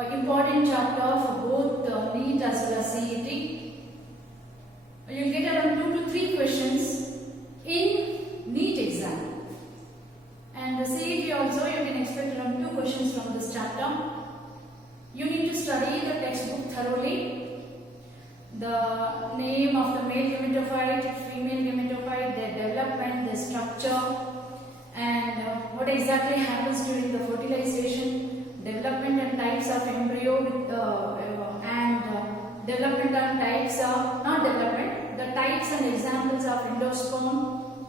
important chapter for both NEET as well as CET. You'll get around 2 to 3 questions in NEET exam. And the CET also you can expect around 2 questions from this chapter. You need to study the textbook thoroughly. The name of the male gametophyte, female gametophyte, their development, their structure, and what exactly happens during the fertilization, development and types of embryo development and types of, not development, the types and examples of endosperm,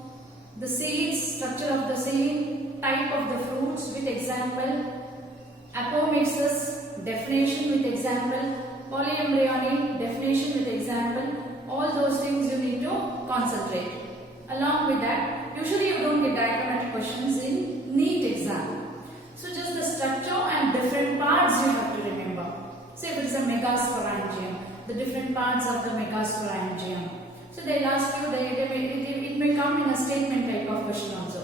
the seeds, structure of the seed, type of the fruits with example, apomixis, definition with example, polyembryony, definition with example. All those things you need to concentrate. Along with that, usually you don't get diagrammatic questions in NEET exam. So just the structure and different parts you have to remember. Say if it is a megasporangium, the different parts of the megasporangium. So they'll ask you, it may come in a statement type of question also.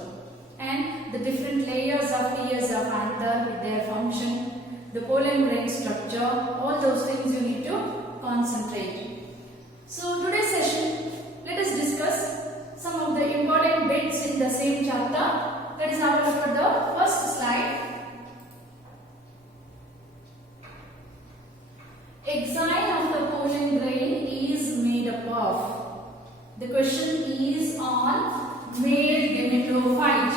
And the different layers of tiers of anther with their function, the pollen grain structure, all those things you need to concentrate. So today's session, let us discuss some of the important bits in the same chapter. That is how to look at the first slide. Exine of the pollen grain is made up of. The question is on male gametophyte.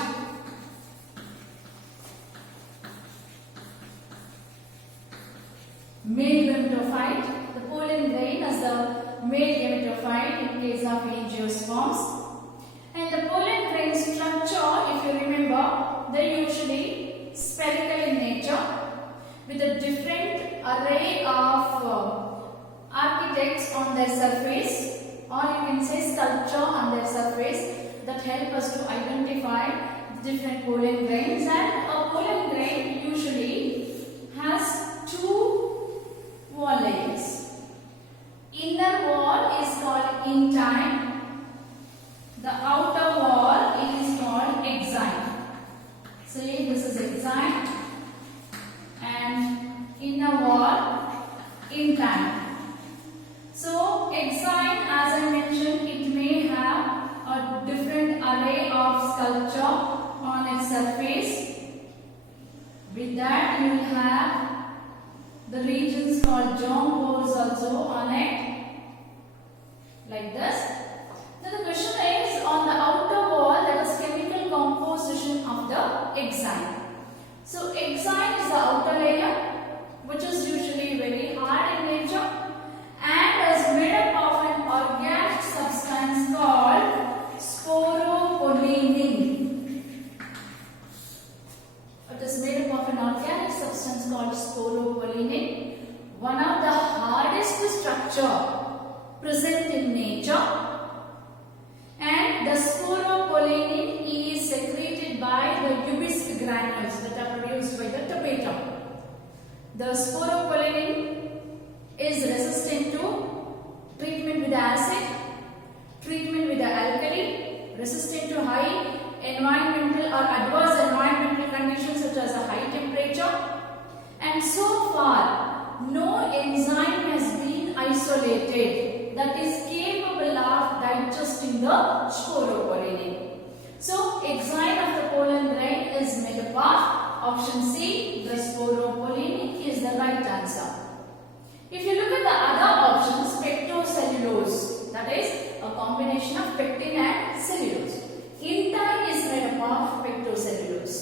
Male gametophyte, the pollen grain as the male gametophyte in case of angiosperms. And the pollen grain structure, if you remember, they are usually spherical in nature with a different array of architects on their surface, or you can say sculpture on their surface that help us to identify different pollen grains. And a pollen grain usually has 2 wall layers. Inner wall is called intine. The outer wall is called exine. Say this is exine and inner wall intine. So exine, as I mentioned, it may have a different array of sculpture on its surface. With that you will have the regions called germ pores also on it, like this. Now the question is on the outer wall, that is chemical composition of the exine. So exine is the outer layer, which is usually very hard in nature and is made up of an organic substance called sporopollenin. It is made up of an organic substance called sporopollenin, one of the hardest structure present in nature. And the sporopollenin is secreted by the Ubisk granules that are produced by the tapetum. The sporopollenin is resistant to treatment with acid, treatment with the alkali, resistant to high environmental or adverse environmental conditions such as a high temperature. And so far, no enzyme has been isolated that is capable of digesting the sporopollenin. So, exine of the pollen grain is made up of option C, the sporopollenin is the right answer. If you look at the other options, pectocellulose, that is a combination of pectin and cellulose. Intine is made up of pectocellulose.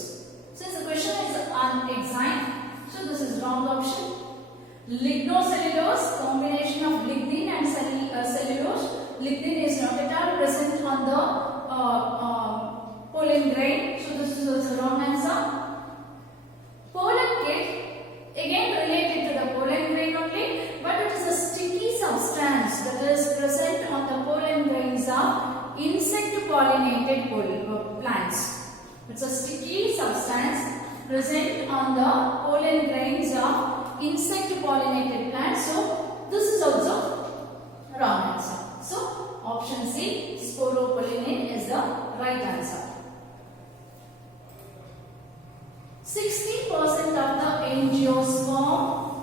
Since the question is on exine, so this is wrong option. Lignocellulose, combination of lignin and cellulose. Lignin is not at all present on the pollen grain, so this is also wrong answer. Pollen cake, again related to the pollen grain only, but it is a sticky substance that is present on the pollen grains of insect pollinated plants. It's a sticky substance present on the pollen grains of insect pollinated plants. So this is also wrong answer. So option C, sporopollenin is the right answer. 60% of the angiosperm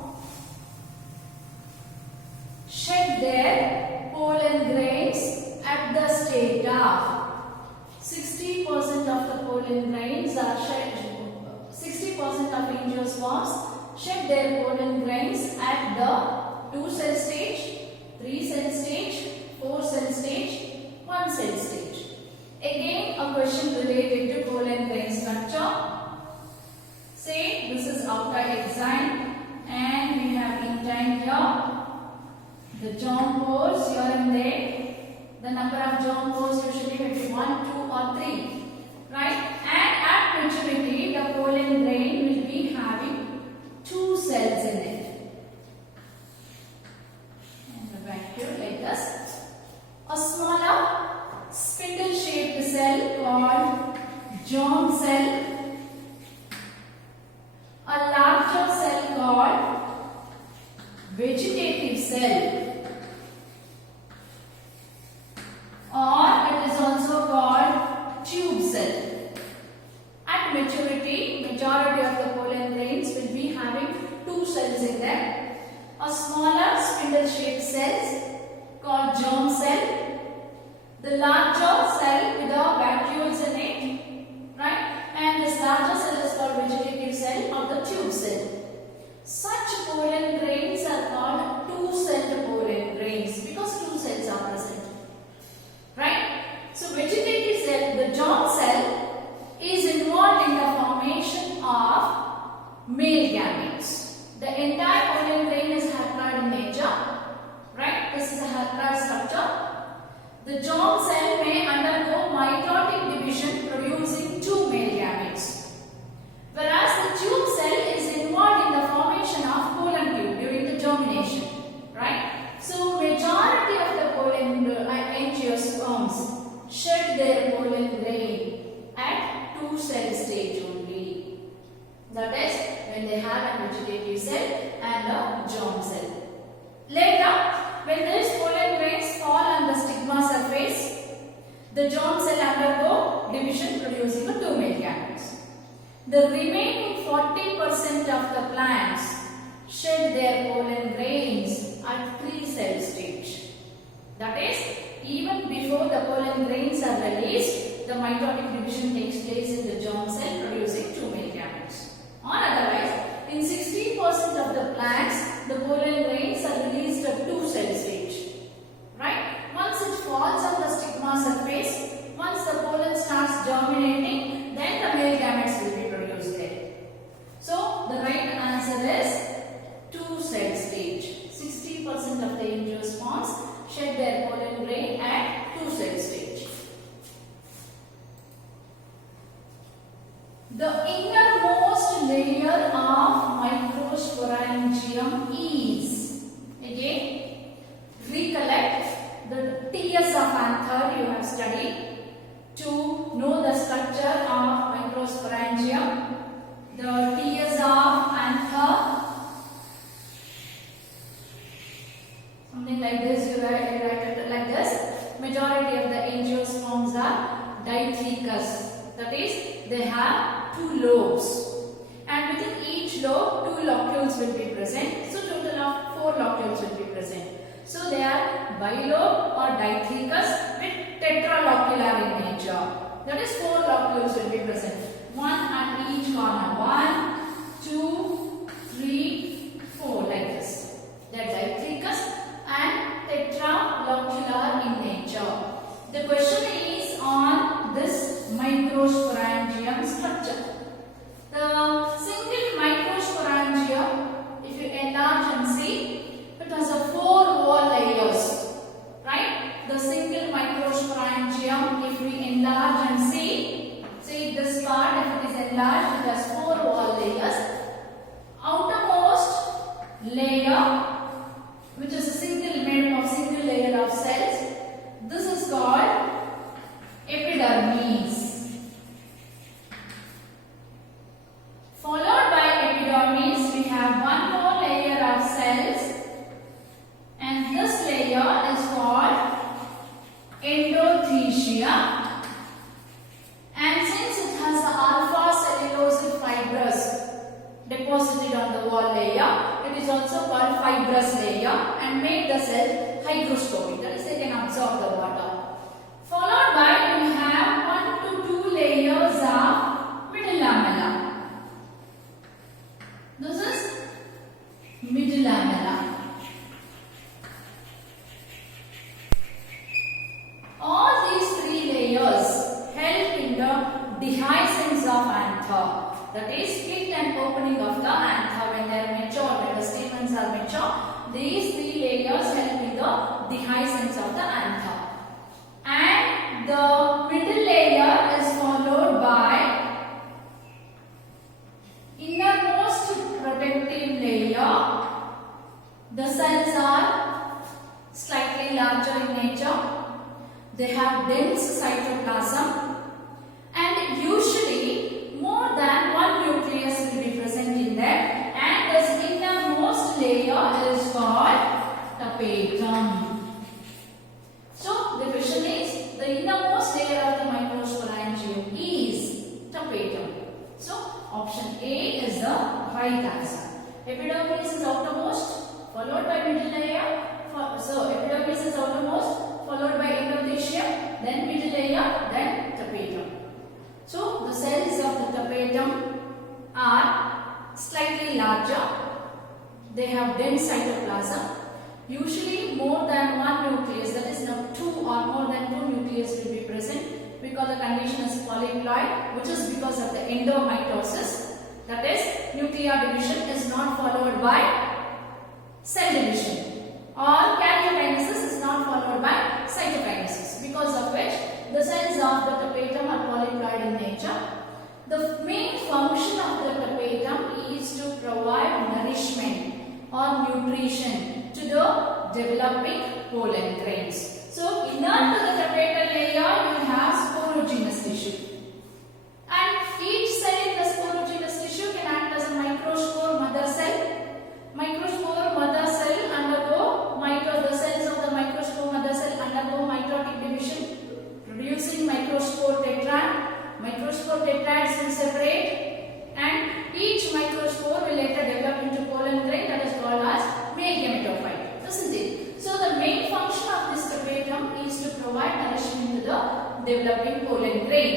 shed their pollen grains at the 2 cell stage, 3 cell stage, 4 cell stage, 1 cell stage. Again a question related to pollen grain structure. Say this is outer exine and we have intine here. The germ pores here and there. The number of germ pores usually will be 1, 2 or 3. Right? And at maturity the pollen grain will be having 2 cells in it. And the vacuole like this. A smaller spindle shaped cell called germ cell. A larger cell called vegetative cell. Or it is also called tube cell. At maturity, majority of the pollen grains will be having 2 cells in them. A smaller spindle shaped cells called germ cell. The larger cell with the vacuoles in it, right? And this larger cell is called vegetative cell or the tube cell. Such pollen grains are called 2-celled pollen grains because 2 cells are present. Right? So vegetative cell, the germ cell, is involved in the formation of male gametes. The entire pollen grain is haploid in nature. Right? This is a haploid structure. The germ cell may undergo mitotic division producing 2 male gametes. Whereas the tube cell is involved in the formation of pollen tube during the germination. Right? So majority of the pollen angiosperms shed their pollen grain at 2 cell stage only. That is when they have a vegetative cell and a germ cell. Later, when these pollen grains fall on the stigma surface, the germ cell undergo division producing a 2 male gametes. The remaining 40% of the plants shed their pollen grains at 3 cell stage. That is, even before the pollen grains are released, the mitotic division takes place in the germ cell producing 2 male gametes. Or otherwise, in 16% of the plants, the pollen grains are released at 2 cell stage. Right? Once it falls on the stigma surface, once the pollen starts germinating, then the male gametes will be produced there. So, the right answer is 2 cell stage. 60% of the angiosperms shed their pollen grain at 2 cell stage. The innermost layer of microsporangium is, again, recollect the TS of anther you have studied to know the structure of microsporangium. The TS of anther, something like this, you write it like this. Majority of the angiosperms are dithecous. That is, they have 2 lobes. And within each lobe, 2 locules will be present. So, total of 4 locules will be present. So, they are bilobe or dithecous with tetralocular in nature. That is, 4 locules will be present. 1 at each corner. 1, 2, 3, 4 like this. They are dithecous and tetralocular in nature. The question is on this microsporangium structure. The single microsporangium, if you enlarge and see, it has a 4 wall layers. Right? The single microsporangium, if we enlarge and see this part, if it is enlarged, it has 4 wall layers. Outermost layer, which is made up of single layer of cells, this is called epidermis. Followed by epidermis, we have one more layer of cells, and this layer is called endothecia. And since it has the alpha cellulosic fibers deposited on the wall layer, it is also called fibrous layer and make the cell hygroscopic. That is, they can absorb the water. Followed by, we have 1 to 2 layers of middle lamella. This is middle lamella. All these three layers help in the dehiscence of anther. That is, split and opening of the anther when they are mature, when the stamens are mature. These three layers help in the dehiscence of the anther. And the middle layer is followed by innermost protective layer. The cells are slightly larger in nature. They have dense cytoplasm, and usually more than one nucleus will be present in them, and this innermost layer is called tapetum. So the question is, the innermost layer of the microsporangium is tapetum. So option A is the right answer. Epidermis is outermost, followed by middle layer. So epidermis is outermost, followed by endothelium, then middle layer, then tapetum. So the cells of the tapetum are slightly larger. They have dense cytoplasm. Usually more than one nucleus, that is now two or more than two nucleus will be present. We call the condition as polyploid, which is because of the endomitosis. That is, nuclear division is not followed by cell division, or karyokinesis is not followed by cytokinesis, because of which the cells of the tapetum are polyploid in nature. The main function of the tapetum is to provide nourishment or nutrition to the developing pollen grains. So inner to the tapetal layer you have sporogenous tissue, and each cell in the sporogenous tissue can act as a microspore mother cell. Microspore mother cell undergo the cells of the microspore mother cell undergo mitotic division, producing microspore tetrad. Microspore tetrads will separate, and each microspore will later develop into pollen grain, that is called as male gametophyte, isn't it? So the main function of this tapetum is to provide nourishment to the developing pollen grain.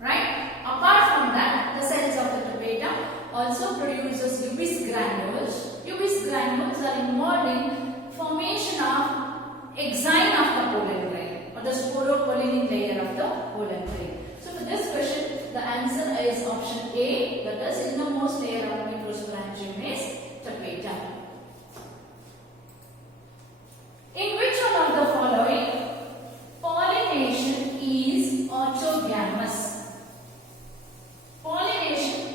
Right? Apart from that, the cells of the tapetum also produces Lewis granules. Lewis granules are involved in formation of exine of the pollen grain, or the sporopollenin layer of the pollen grain. So for this question, the answer is option A, that is, innermost layer of microsporangium is tapetum. In which one of the following pollination is autogamous? Pollination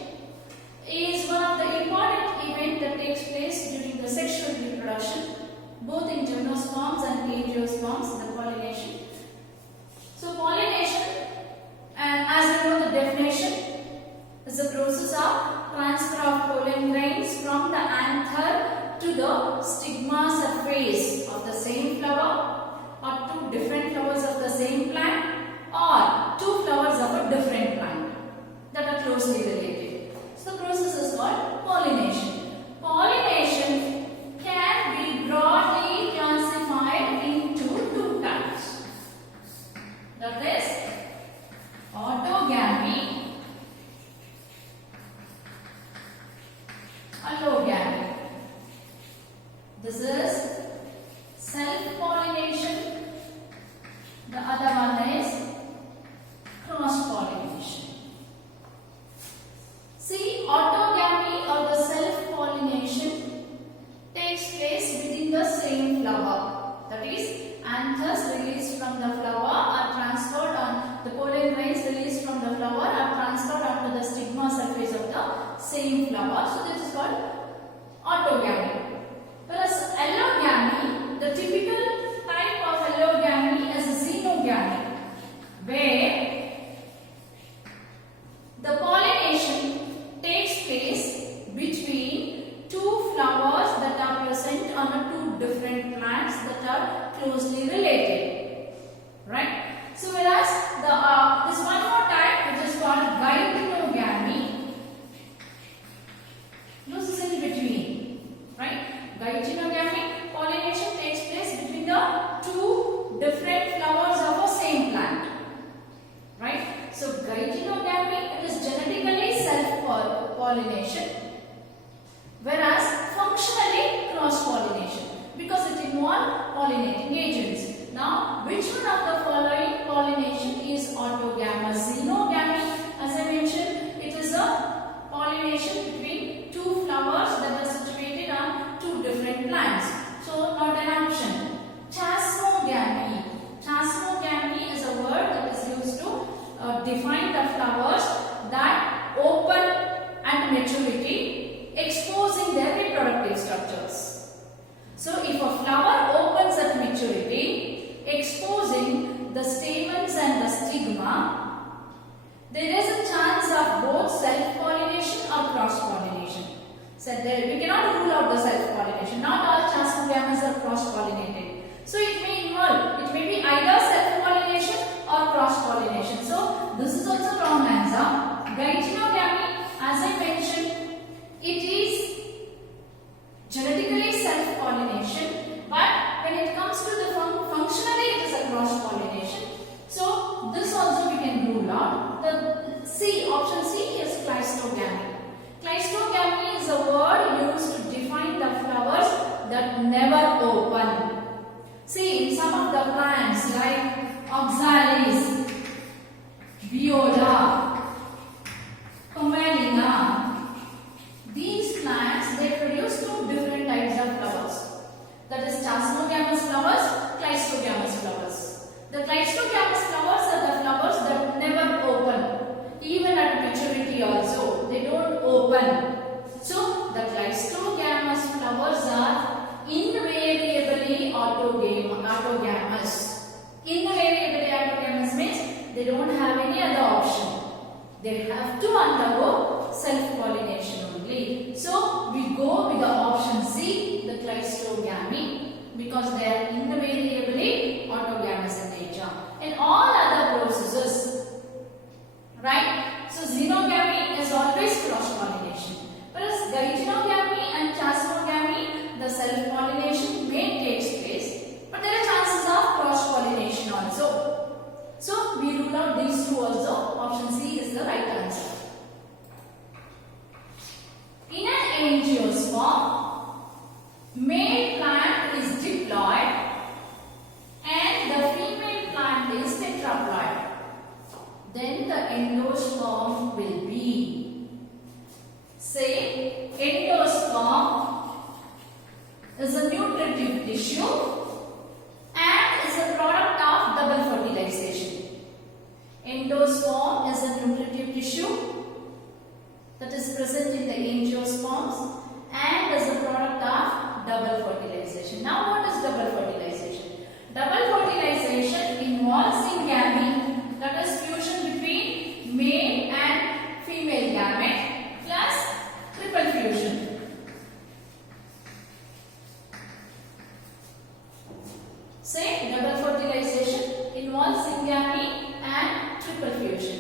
is one of the important events that takes place during the sexual reproduction, both in gymnosperms and angiosperms, the pollination. So pollination, and as you know the definition, is the process of transfer of pollen grains from the anther to the stigma surface of the same flower, or two different flowers of the same plant, or two flowers of a different plant that are closely related. So the process is called pollination. Pollination can be broadly classified into two types. That is, autogamy, allogamy. This is self-pollination. The other one is cross-pollination. See, autogamy or the self-pollination takes place within the same flower. That is, anthers released from the flower are transferred on the pollen grains released from the flower are transferred onto the stigma surface of the same flower. So this is called autogamy. Whereas allogamy, the typical type of allogamy is xenogamy, where the pollination takes place between two flowers that are present on two different plants that are closely related. Right? So whereas this one more type, which is called gynecologamy, So if a flower opens at maturity, exposing the stamens and the stigma, there is a chance of both self-pollination or cross-pollination. So there we cannot rule out the self-pollination. Not all chasmogamas are cross-pollinated. So it may be either self-pollination or cross-pollination. So this is also wrong answer. Geitonogamy, as I mentioned, it is genetically self-pollination, but when it comes to the functionally it is a cross-pollination. So this also we can rule out. The C, option C is cleistogamy. Cleistogamy is a word used to define the flowers that never open. See, in some of the plants like oxalis, viola, camellia, these plants, they produce two different types of flowers. That is chasmogamous flowers, cleistogamous flowers. The cleistogamous flowers are the flowers that never open. Even at maturity also, they don't open. So, the cleistogamous flowers are invariably autogamous. Invariably autogamous means they don't have any other option. They have to undergo self-pollination only. So, we go with the option C, the cleistogamy, because they are invariably autogamous in nature. In all other processes, right? So, xenogamy is always cross-pollination. Whereas geitonogamy and chasmogamy, the self-pollination may take place, but there are chances of cross-pollination also. So, we rule out these two also. Option C is the right answer. In an angiosperm, male plant is diploid and the female plant is tetraploid. Then the endosperm will be, say, endosperm is a nutritive tissue and is a product of double fertilization. Endosperm is a nutritive tissue that is present in the angiosperms and is a product of double fertilization. Now what is double fertilization? Double fertilization involves syngamy, that is fusion between male and female gamete plus triple fusion. Say double fertilization involves syngamy and triple fusion.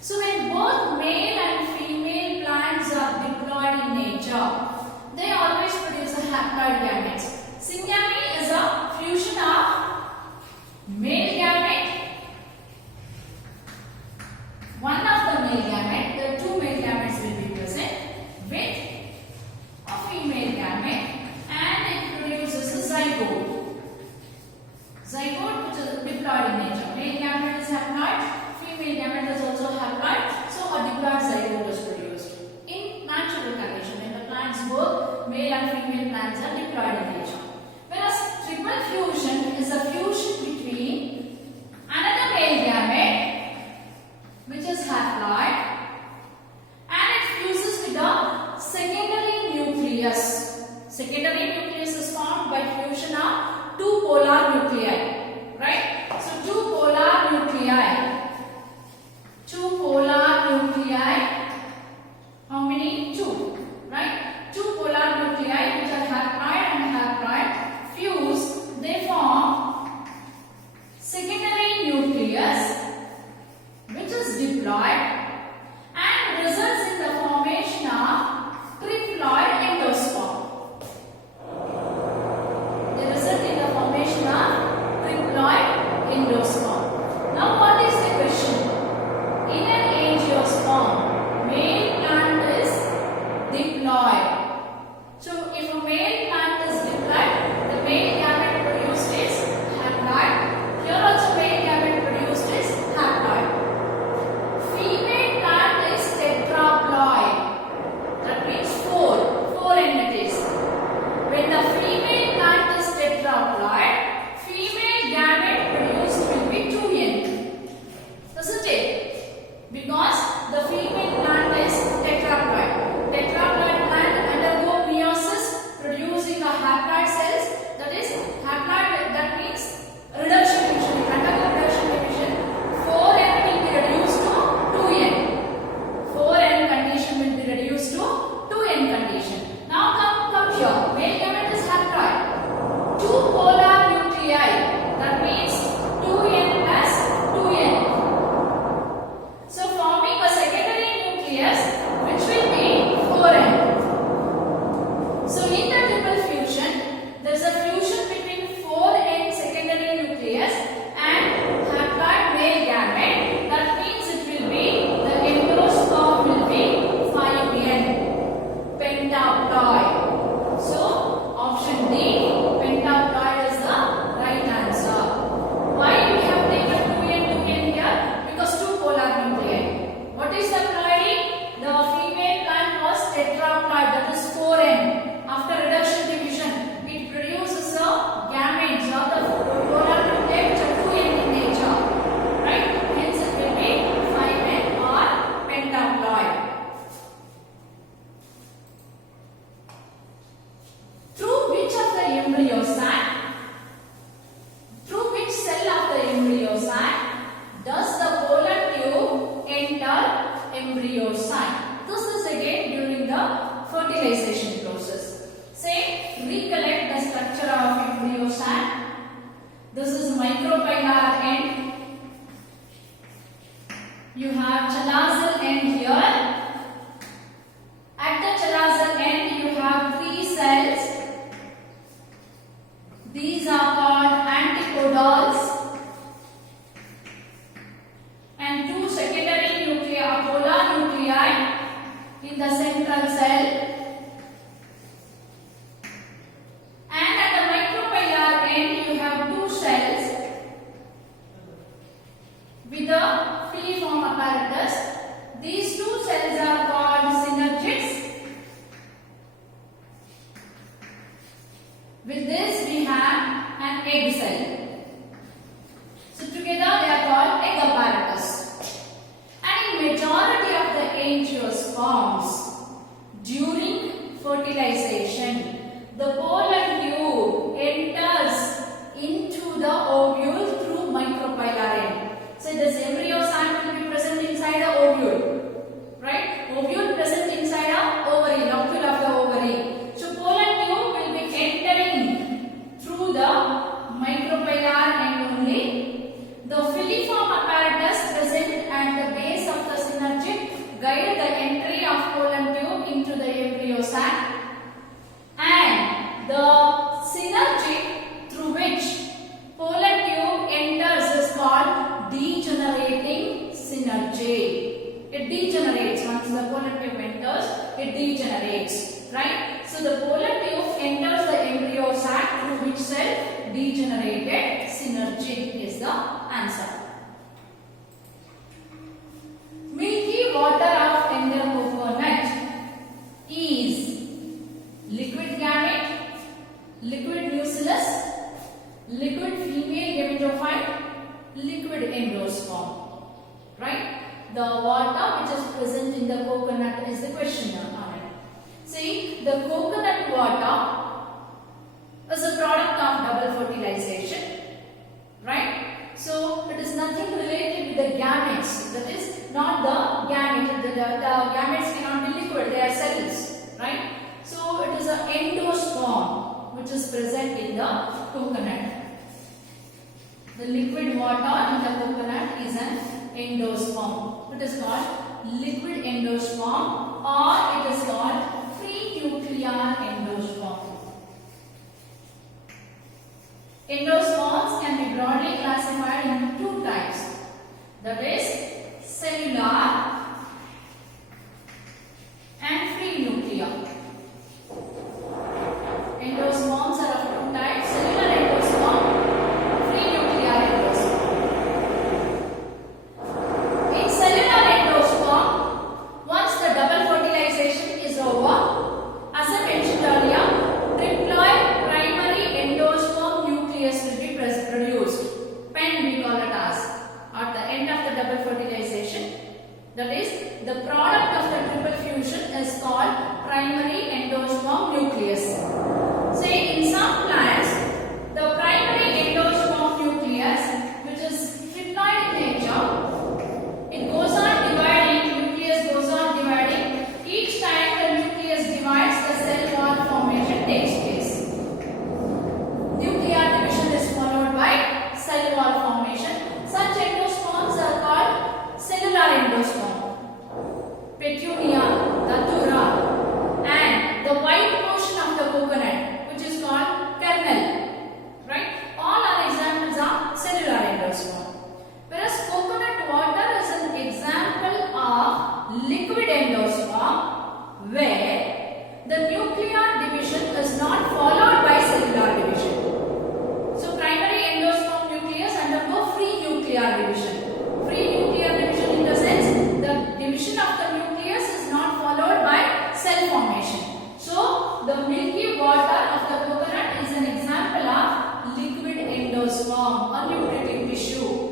So when both male and female plants are diploid in nature, they always produce a haploid gametes. Syngamy is a fusion of male gamete, one of the male gamete, the two male gametes will be present with a female gamete and it produces a zygote. Zygote which is diploid in nature. Male gamete is haploid, female gamete is also haploid, so a diploid zygote is produced. In natural condition, when the plants both male and female plants are diploid in nature. Whereas triple fusion is a fusion between another male gamete which is haploid and it fuses with the secondary nucleus. Secondary nucleus is formed by fusion of two polar nuclei, right? So two polar nuclei. Two polar nuclei. How many? Two, right? Two polar nuclei which are haploid and haploid fuse. They form you have chalazal end here. At the chalazal end, you have 3 cells. These are called anticodols, and 2 secondary nuclei, polar nuclei in the central cell. And at the micropylar end, you have 2 cells with the filiform apparatus. These 2 cells are called synergids. With this, we have an egg cell. So together they are called egg apparatus. And in majority of the angiosperms, during fertilization, the pollen tube enters into the ovule through micropylar end. So this embryo sac will be present inside the ovule, right? Ovule present inside the ovary, locule of the ovary. So pollen tube will be entering through the micropylar end only. The filiform apparatus present at the base of the synergid guide the entry of pollen tube into the embryo sac, and the synergid through which pollen tube enters is called degenerating synergid. It degenerates once the pollen tube enters. It degenerates, right? So the pollen tube enters the embryo sac through which cell? Degenerated synergid is the answer. Milky water of enterococonut is liquid gamete, liquid nucellus, liquid female gametophyte, liquid endosperm, right? The water which is present in the coconut is the question on it. See, the coconut water is a product of double fertilization, right? So it is nothing related with the gametes. That is not the gamete. The gametes cannot be liquid. They are cells, right? So it is an endosperm which is present in the coconut. The liquid water in the coconut is an endosperm. It is called liquid endosperm, or it is called free nuclear endosperm. Endosperms can be broadly classified into 2 types. That is cellular and free nuclear. Endosperms are of 2 types: cellular endosperm, free nuclear endosperm. In cellular endosperm, once the double fertilization is over, as I mentioned earlier, triploid primary endosperm nucleus will be produced. PEN we call it as, at the end of the double fertilization. That is, the product of the triple fusion is called primary endosperm nucleus. Say in some plants, the primary endosperm nucleus, which is triploid in nature, it goes on dividing, nucleus goes on dividing. Each time the nucleus divides, the cell wall formation takes place. Nuclear division is followed by cell wall formation. Such endosperms are called cellular endosperm. Petunia, datura, and the white portion of the coconut, which is called kernel, right? All are examples of cellular endosperm. Whereas coconut water is an example of liquid endosperm, where the nuclear division is not followed by cellular division. So primary endosperm nucleus undergo free nuclear division. Free nuclear division in the sense the division of the nucleus is not followed by cell formation. So the milky water of the coconut is an example of liquid endosperm, a nutritive tissue.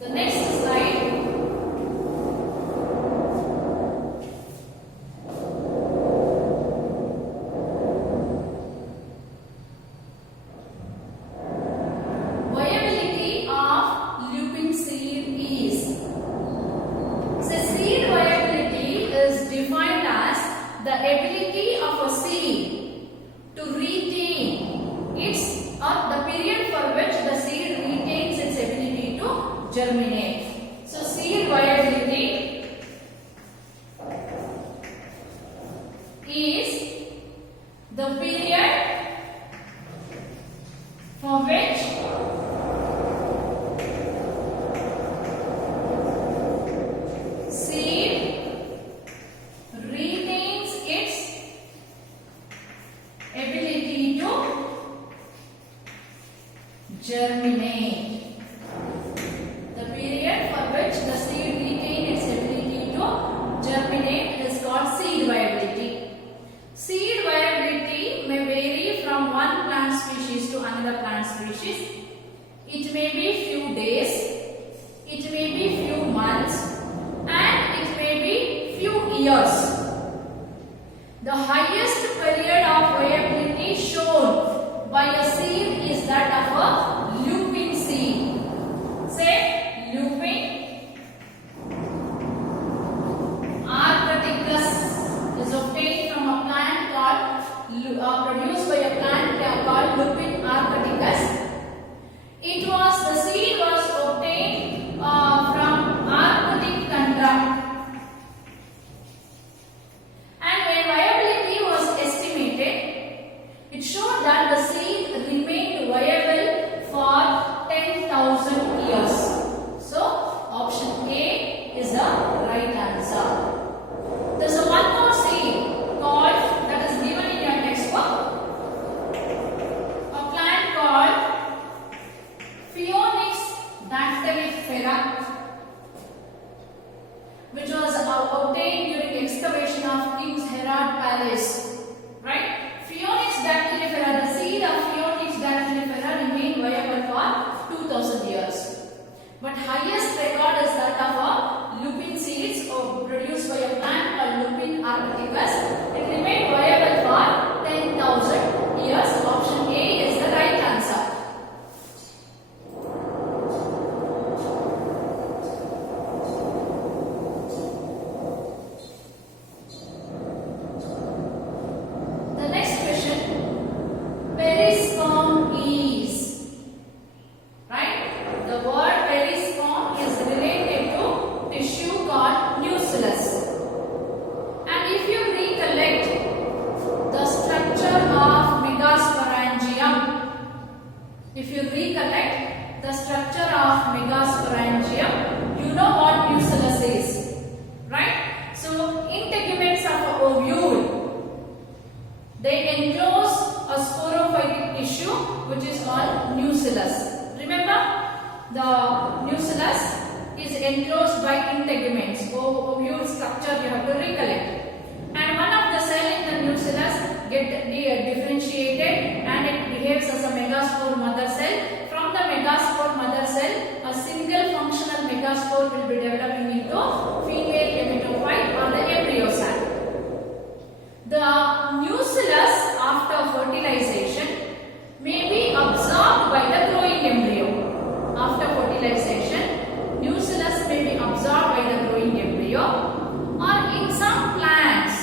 The next slide. Viability of lupin seed is. So seed viability is defined as the ability of a seed to years. The highest period of viability shown by a seed is that of a lupin seed. Say lupin arcticus is obtained from a plant called produced by a plant called Lupin arcticus. The seed was obtained from Arctic tundra. And when viability was estimated, it showed that the seed remained viable for 10,000 years. So, option A is the right answer. There is a one more seed called, that is given in your textbook, a plant called Phoenix dactylifera, which was obtained during excavation of King's Herod Palace. Right? Phoenix dactylifera, the seed of Phoenix dactylifera remained viable for 2000 years. But highest record is that of a lupin seeds produced by a plant called Lupin arcticus. It remained viable for 10,000 years. Option A is the right answer. The next question, perisperm is, right? The word perisperm is related to tissue called nucellus. And if you recollect the structure of megasporangium, you know what nucellus is, right? So, integuments of an ovule, they enclose a sporophytic tissue which is called nucellus. Remember, the nucellus is enclosed by integuments. Ovule structure you have to recollect. And one of the cell in the nucellus get differentiated and it behaves as a megaspore mother cell. From the megaspore mother cell, a single functional megaspore will be developing into female gametophyte or the embryo sac. The nucellus after fertilization may be absorbed by the growing embryo. After fertilization, nucellus may be absorbed by the growing embryo, or in some plants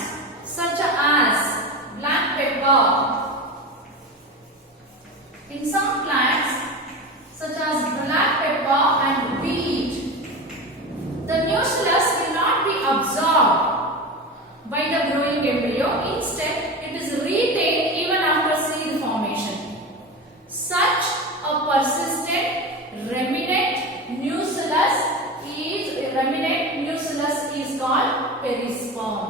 such as black pepper. In some plants such as black pepper and wheat, the nucellus will not be absorbed by the growing embryo. Instead, it is retained even after seed formation. Such a persistent remnant nucellus is called perisperm.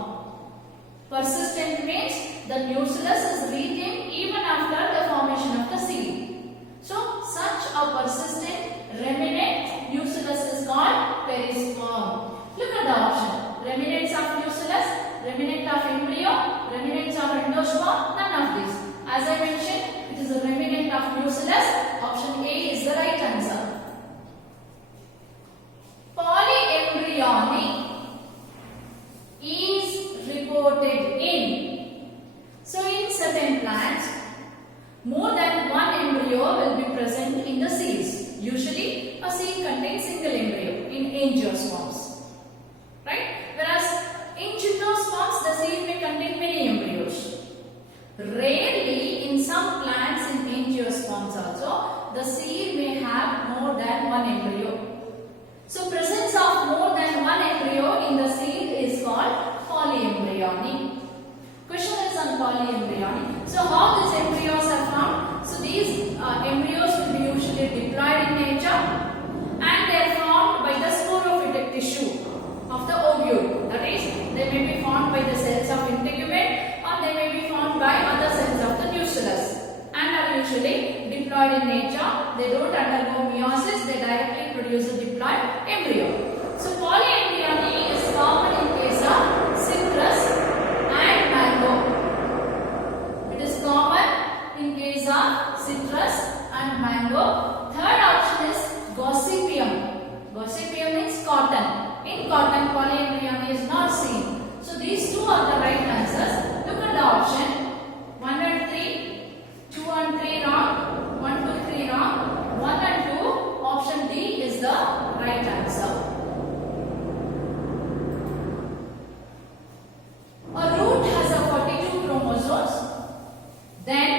Persistent means the nucellus is retained even after the formation of the seed. So, such a persistent remnant nucellus is called perisperm. Look at the option. Remnants of nucellus, remnant of embryo, remnants of endosperm, none of these. As I mentioned, it is a remnant of nucellus. Option A is the right answer. Polyembryonic is reported in. So, in certain plants, more than one embryo will be present in the seeds. Usually, a seed contains single embryo in angiosperms, right? Whereas in gymnosperms, the seed may contain many embryos. Rarely, in some plants in angiosperms also, the seed may have more than one embryo. So, presence of more than one embryo in the seed is called polyembryonic. Question is on polyembryonic. So, how these embryos are formed? So, these embryos will be usually diploid in nature and they are formed by the sporophytic tissue of the ovule. That is, they may be formed by the cells of integument or they may be formed by other cells of the nucellus and are usually diploid in nature. They don't undergo meiosis, they directly produce a diploid embryo. So, polyembryonic is common in case of citrus and mango. It is common in case of citrus and mango. Third option is Gossypium. Gossypium means cotton. In cotton, polyembryonic is not seen. So, these option. 1 and 3, 2 and 3 wrong, 1, 2, 3 wrong, 1 and 2, option D is the right answer. A root has a 42 chromosomes. Then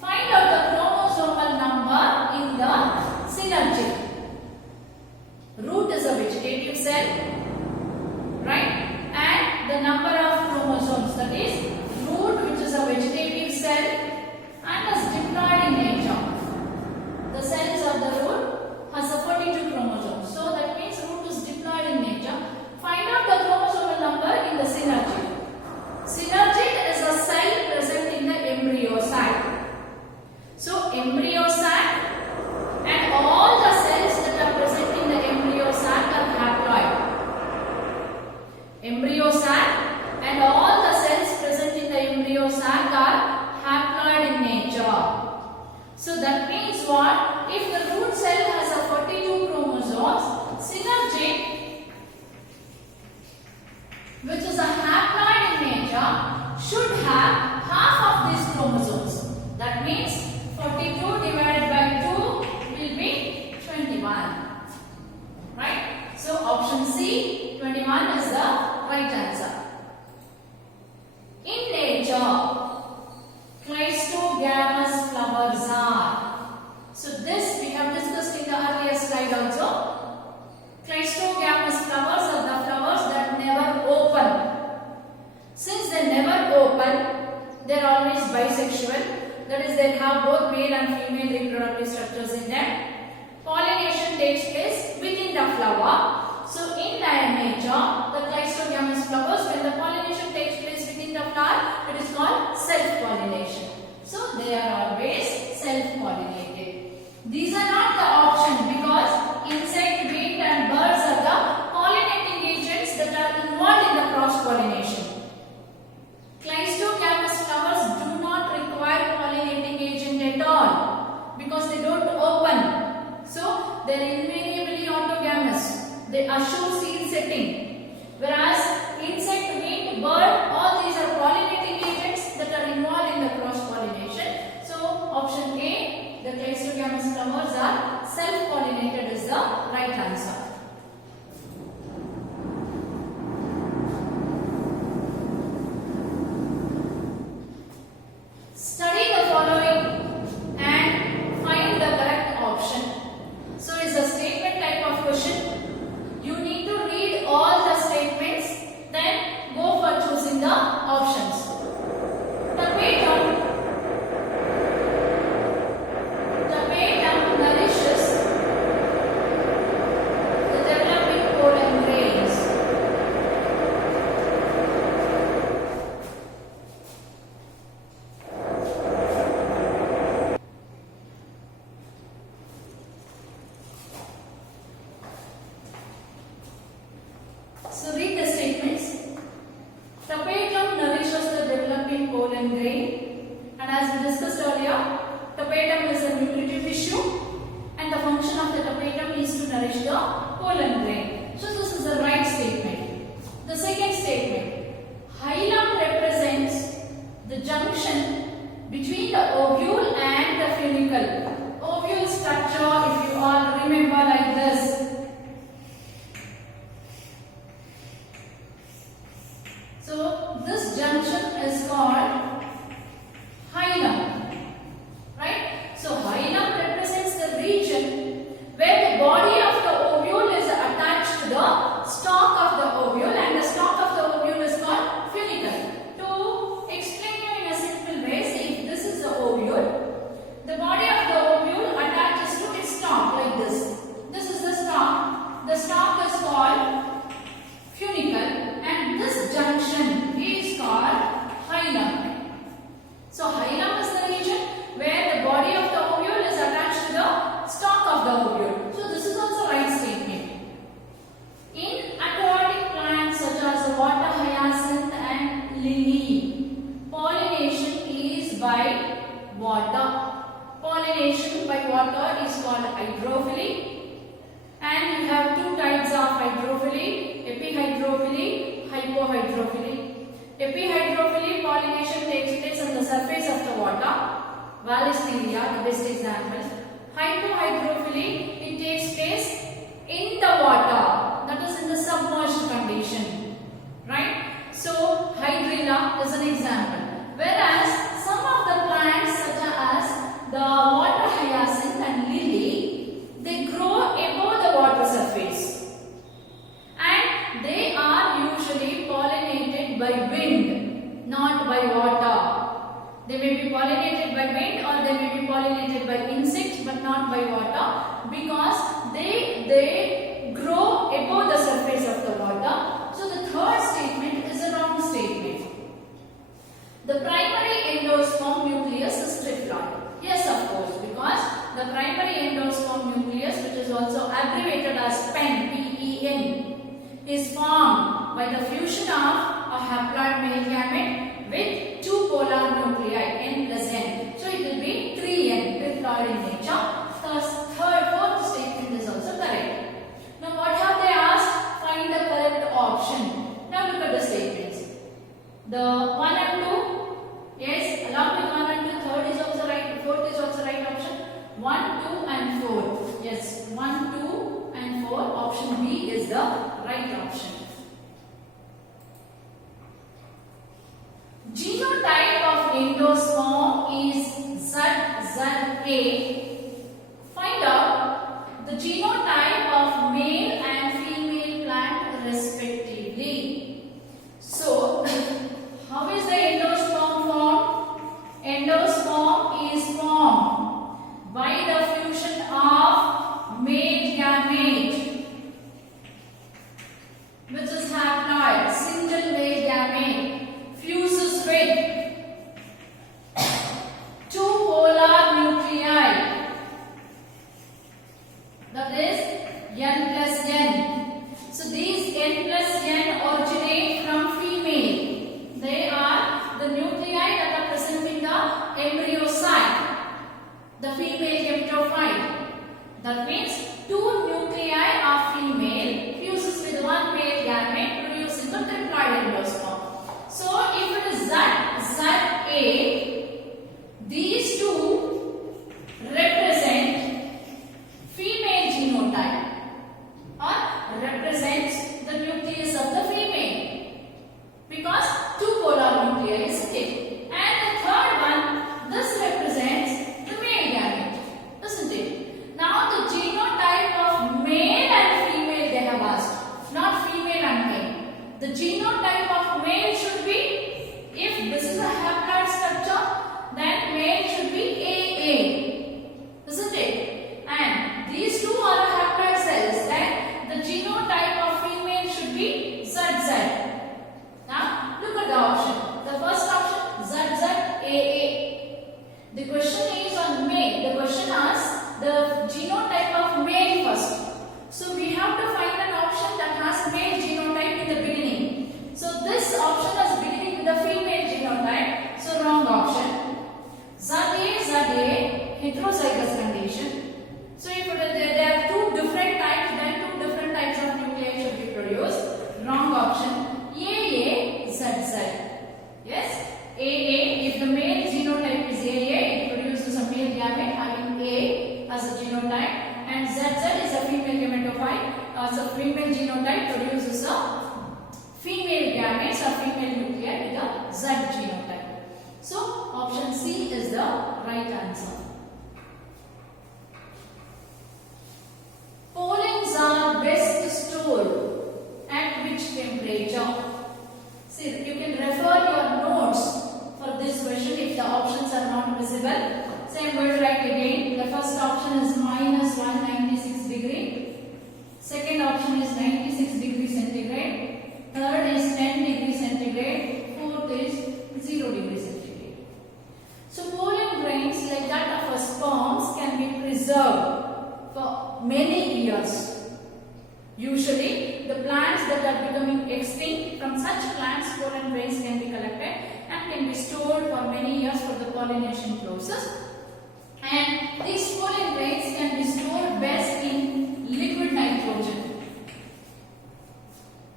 find out the chromosomal number in the synergy. Root is a vegetative cell, right? And the number of chromosomes, that is root, which is a vegetative cell and is diploid in nature. The cells of the root has a 42 chromosomes. So that means root is diploid in nature. Find out the chromosomal number in the synergy. Synergid is a cell present in the embryo sac. So embryo sac and all the cells that are present in the embryo sac are haploid. Embryo sac and all the cells present in the embryo sac are haploid in nature. So that means what? If the root cell has a 42 chromosomes, synergid, which is a haploid in nature, should have half of these chromosomes. That means 42 divided by 2 will be 21. Right? So option C, 21 is the right answer. In nature, cleistogamous flowers are. So this we have discussed in the earlier slide also. Cleistogamous flowers are the flowers that never open. Since they never open, they are always bisexual. That is, they have both male and female reproductive structures in them. Pollination takes place within the flower. So in nature, the cleistogamous flowers, when the pollination takes place within the flower, it is called self-pollination. So they are always self-pollinated. These are not the option because insect, wind and birds are the pollinating agents that are involved in the cross-pollination. Cleistogamous flowers do not require pollinating agent at all because they don't open. So they are invariably autogamous. They assure seed setting. Whereas insect, wind, bird, all these are pollinating agents that are involved in the cross-pollination. So option A, the cleistogamous flowers are self-pollinated is the right answer. Study the following and find the correct option. So it is a statement type of question. You need to read all the statements, then go for choosing the options. Tapetum nourishes the developing pollen grains. So read the statements. Tapetum nourishes the developing pollen grain, and as we discussed earlier, tapetum is a nutritive tissue and the function of the tapetum is to nourish the pollen grain. So this is the right statement. The second statement, hilum represents the junction between the ovule and the funicle. Ovule structure, if you all remember, like this. So this junction is called hilum, right? So hilum represents the region where the body of the ovule is attached to the stalk of the ovule, and the stalk of the ovule is called funicle. To explain you in a simple way, see, if this is the ovule, the body of the ovule attaches to its stalk like this. This is the stalk. The stalk is called funicle, and this junction is called hilum. So hilum is the region where the body of the ovule is attached to the stalk of the ovule. So this is also right statement. In aquatic plants such as water hyacinth and lily, pollination is by water. Pollination by water is called hydrophily. And we have two types of hydrophily, epihydrophily, hypohydrophily. Epihydrophily pollination takes surface of the water. Vallisneria, the best example. Hypohydrophily, it takes place in the water, that is in the submerged condition, right? So hydrilla is an example. Whereas some of the plants such as the water hyacinth and lily, they grow above the water surface and they are usually pollinated by wind, not by water. They may be pollinated by wind or they may be pollinated by insects but not by water, because they grow above the surface of the water. So the third statement is a wrong statement. The primary endosperm nucleus is triploid. Yes, of course, because the primary endosperm nucleus, which is also abbreviated as PEN, P-E-N, is formed by the fusion of a haploid male gamete with two polar nuclei, N plus N. So it will be 3N, triploid in nature. Thus, fourth statement is also correct. Now, what have they asked? Find the correct option. Now, look at the statements. The 1 and 2, yes, along with 1 and 2, third is also right, fourth is also right option. 1, 2 and 4. Yes, 1, 2 and 4. Option B is the right option. Genotype of endosperm is ZZA. Find out the genotype of male and female plant respectively. So, how is the endosperm formed? Endosperm is formed by the fusion of male gamete, which is haploid, single male gamete, fuses with two polar nuclei, that is N plus N. So these N plus N originate from female. They are the nuclei that are present in the embryo site, the female gametophyte. That means two nuclei are female, fuses with one male gamete, producing the triploid endosperm. So if it is ZA, these two represent female genotype or represents the nucleus of the female, because two polar nuclei is it. And the third one, this represents the male gamete, isn't it? Now the genotype of male and female they have asked, not female and male. The genotype of male should be, if this is a haploid structure, then male should be AA, isn't it? And these two are haploid cells, then the genotype of female should be ZZ. Now look at the option. The first option, ZZAA. The question is on male. The question asks the genotype of male first. So we have to find an option that has male genotype in the beginning. So this option is beginning with the female genotype. So wrong option. ZA, heterozygous condition. So if there are two different types, then two different types of nuclei should be produced. Wrong option. AA, ZZ. Yes, AA, if the male genotype is AA, it produces a male gamete having A as a genotype, and ZZ is a female gametophyte. So female genotype produces a female gametes or female nuclei with a Z genotype. So option C is the right answer. Pollens are best stored at which temperature? See, you can refer your notes for this question if the options are not visible. So I am going to write again. The first option is minus 196 degree. Second option is 96 degree centigrade. Third is 10 degree centigrade. Fourth is 0 degree centigrade. So pollen grains like that of a sperms can be preserved for many years. Usually, the plants that are becoming extinct, from such plants pollen grains can be collected and can be stored for many years for the pollination process. And these pollen grains can be stored best in liquid nitrogen.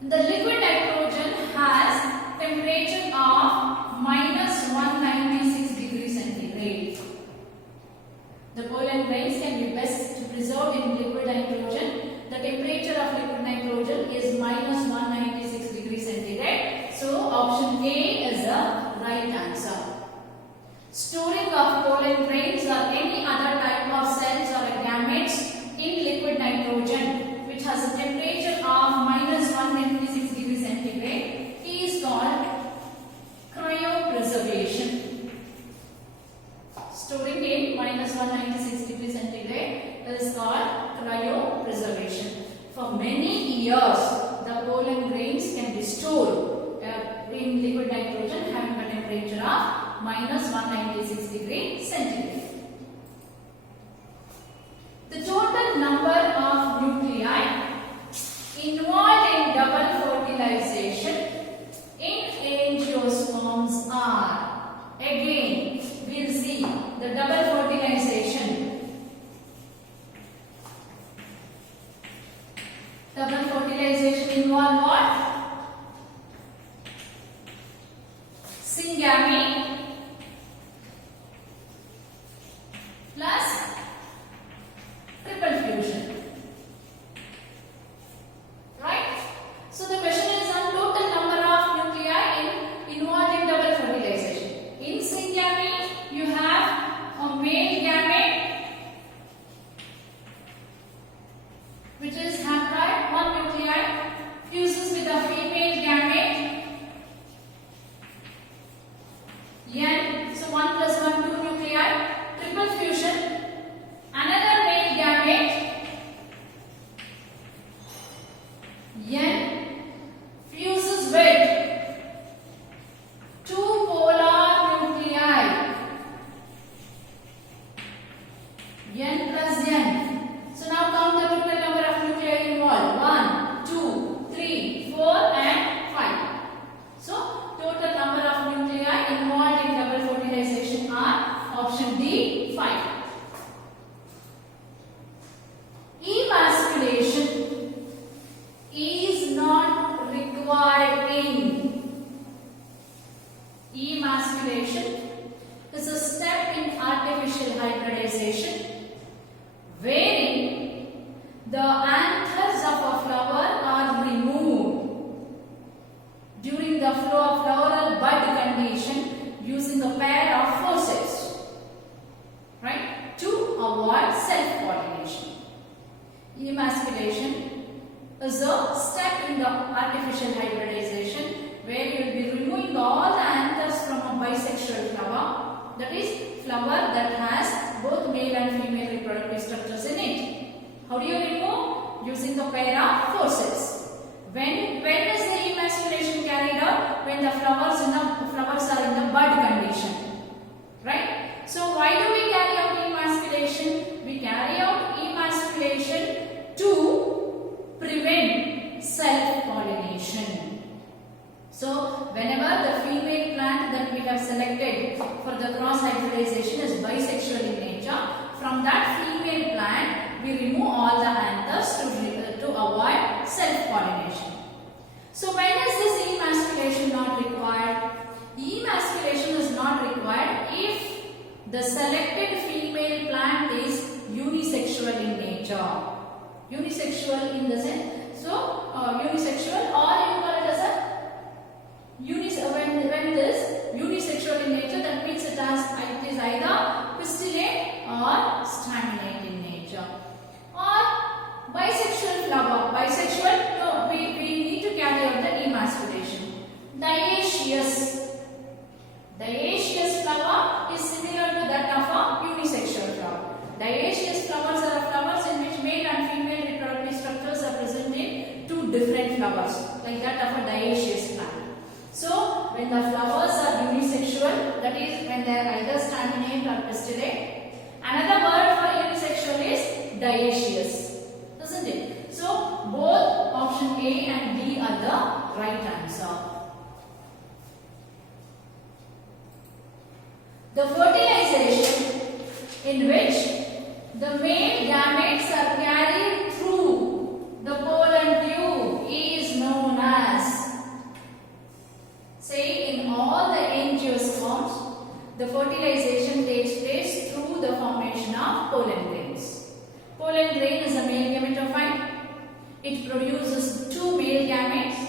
The liquid nitrogen has temperature of minus 196 grains can be best preserved in liquid nitrogen. The temperature of liquid nitrogen is minus 196 degrees centigrade. So option A is the right answer. Storing of pollen grains or any other type of cells or gametes in liquid nitrogen which has a temperature of minus 196 degrees centigrade is called cryopreservation. Storing in minus 196 degrees centigrade is called cryopreservation. For many years, the pollen grains can be stored in liquid nitrogen having a temperature of minus 196 degrees centigrade. The total number of nuclei involved in double fertilization in angiosperms are, again we'll see the double fertilization. Double fertilization involve what? Syngamy plus triple fusion. Right? So the question is on total number of nuclei involved in double fertilization. In syngamy, you have a male gamete which is haploid, one nuclei fuses with a female gamete. N, so 1 plus 1, 2 nuclei, triple fusion, another male gamete, N fuses with 2 polar nuclei, N plus N. So now count the total number of nuclei involved, 1, 2, 3, 4 and 5. So total number of nuclei involved in double fertilization are option D, 5. Emasculation is not required in. Emasculation is a step in artificial hybridization wherein the anthers of a flower are removed during the flow of floral bud condition using a pair of forceps, right, to avoid self-pollination. Emasculation is a step in the artificial hybridization where you will be removing all the anthers from a bisexual flower, that is flower that has both male and female reproductive structures in it. How do you remove? Using the pair of forceps. When is the emasculation carried out? When the flowers are in the bud condition, right? So why do we carry out emasculation? We carry out emasculation to prevent self-pollination. So whenever the female plant that we have selected for the cross hybridization is bisexual in nature, from that female plant we remove all the anthers to avoid self-pollination. So when is this emasculation not required? Emasculation is not required if the selected female plant is unisexual in nature. Unisexual in the sense, so unisexual, or you call it as a when it is unisexual in nature, that means it is either pistillate or staminate in nature. Or bisexual flower, bisexual, we need to carry out the emasculation. Dioecious flower is similar to that of a unisexual flower. Dioecious flowers are flowers in which male and female reproductive structures are present in two different flowers, like that of a dioecious plant. So when the flowers are unisexual, that is when they are either staminate or pistillate. Another word for unisexual is dioecious, isn't it? So both option A and D are the right answer. The fertilization in which the male gametes are carried through the pollen tube is known as, say, in all the angiosperms, the fertilization takes place through the formation of pollen grains. produces two male gametes.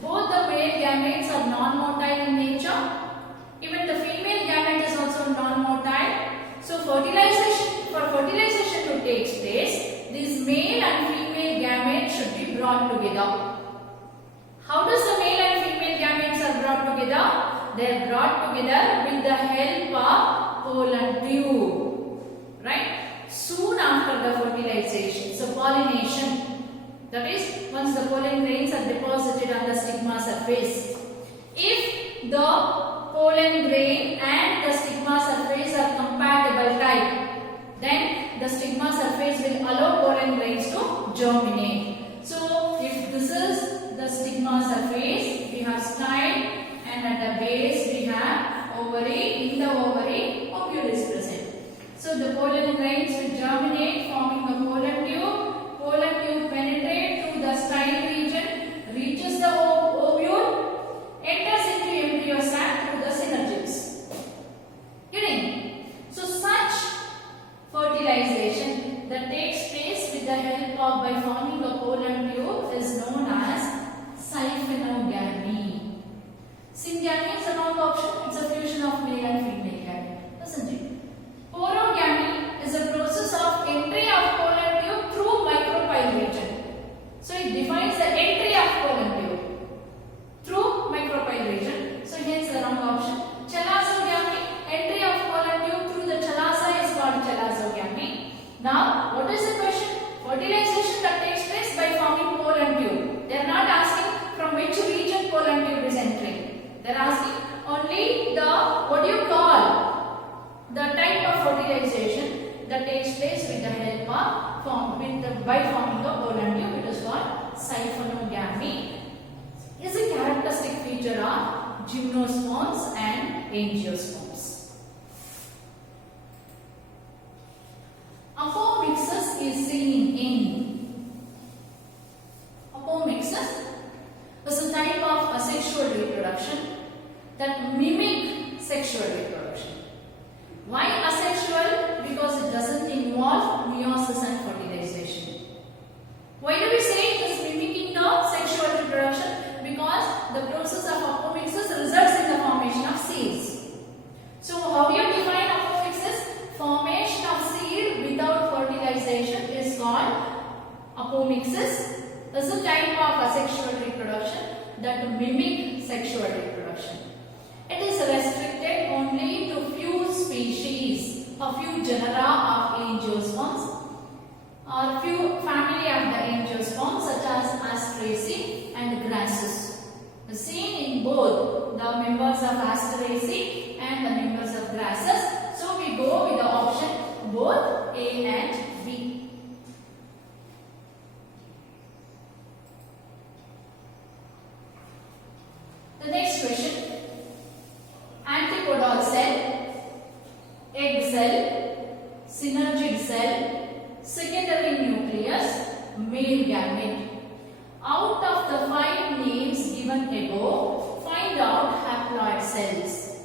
Both the male gametes are non-motile in nature. Even the female gamete is also non-motile. So for fertilization to take place, these male and female gametes should be brought together. How does the male and female gametes are brought together? They are brought together with the help of pollen tube, right? Soon after the fertilization, so pollination. That is, once the pollen grains are deposited on the stigma surface. If the pollen grain and the stigma surface are compatible type, then the stigma surface will allow pollen grains to germinate. So, if this is the stigma surface, we have style, and at the base we have ovary. In the ovary, ovule is present. So, the pollen grains will germinate, forming a pollen tube. Pollen tube penetrates through the style region, reaches the ovule, enters into embryo sac through the synergids. Getting? So such fertilization that takes place with the help of by forming a pollen tube is known as symphyonogamy. Syngamy is a wrong option. It's a fusion of male and female gamete, isn't it? Porogamy is a process of entry of pollen tube through micropyle region. So it defines the entry of pollen tube through micropyle region. So hence the wrong option. Chalasogamy, entry of pollen tube through the chalasa is called chalasogamy. Now, what is the question? Fertilization that takes place by forming pollen tube. They are not asking from which region pollen tube is entering. They are asking only the, what do you call, the type of fertilization that takes place with the help of by forming a pollen tube. It is called symphyonogamy. Is a characteristic feature of gymnosperms and angiosperms. Apomixis is seen in. Apomixis is a type of asexual reproduction that mimic sexual reproduction. Why asexual? Because it doesn't involve meiosis and fertilization. Why do we say it is mimicking the sexual reproduction? Because the process of apomixis results in the formation of seeds. So how do you define apomixis? Formation of seed without fertilization is called apomixis. This is a type of asexual reproduction that mimic sexual reproduction. It is restricted only to few species, a few genera of angiosperms, or few family of the angiosperms such as Asteraceae and Grassus. Seen in both the members of Asteraceae and the members of Grassus. So we go with the option both A and B. The next question. Antipodal cell, egg cell, synergid cell, secondary nucleus, male gamete. Out of the 5 names given above, find out haploid cells.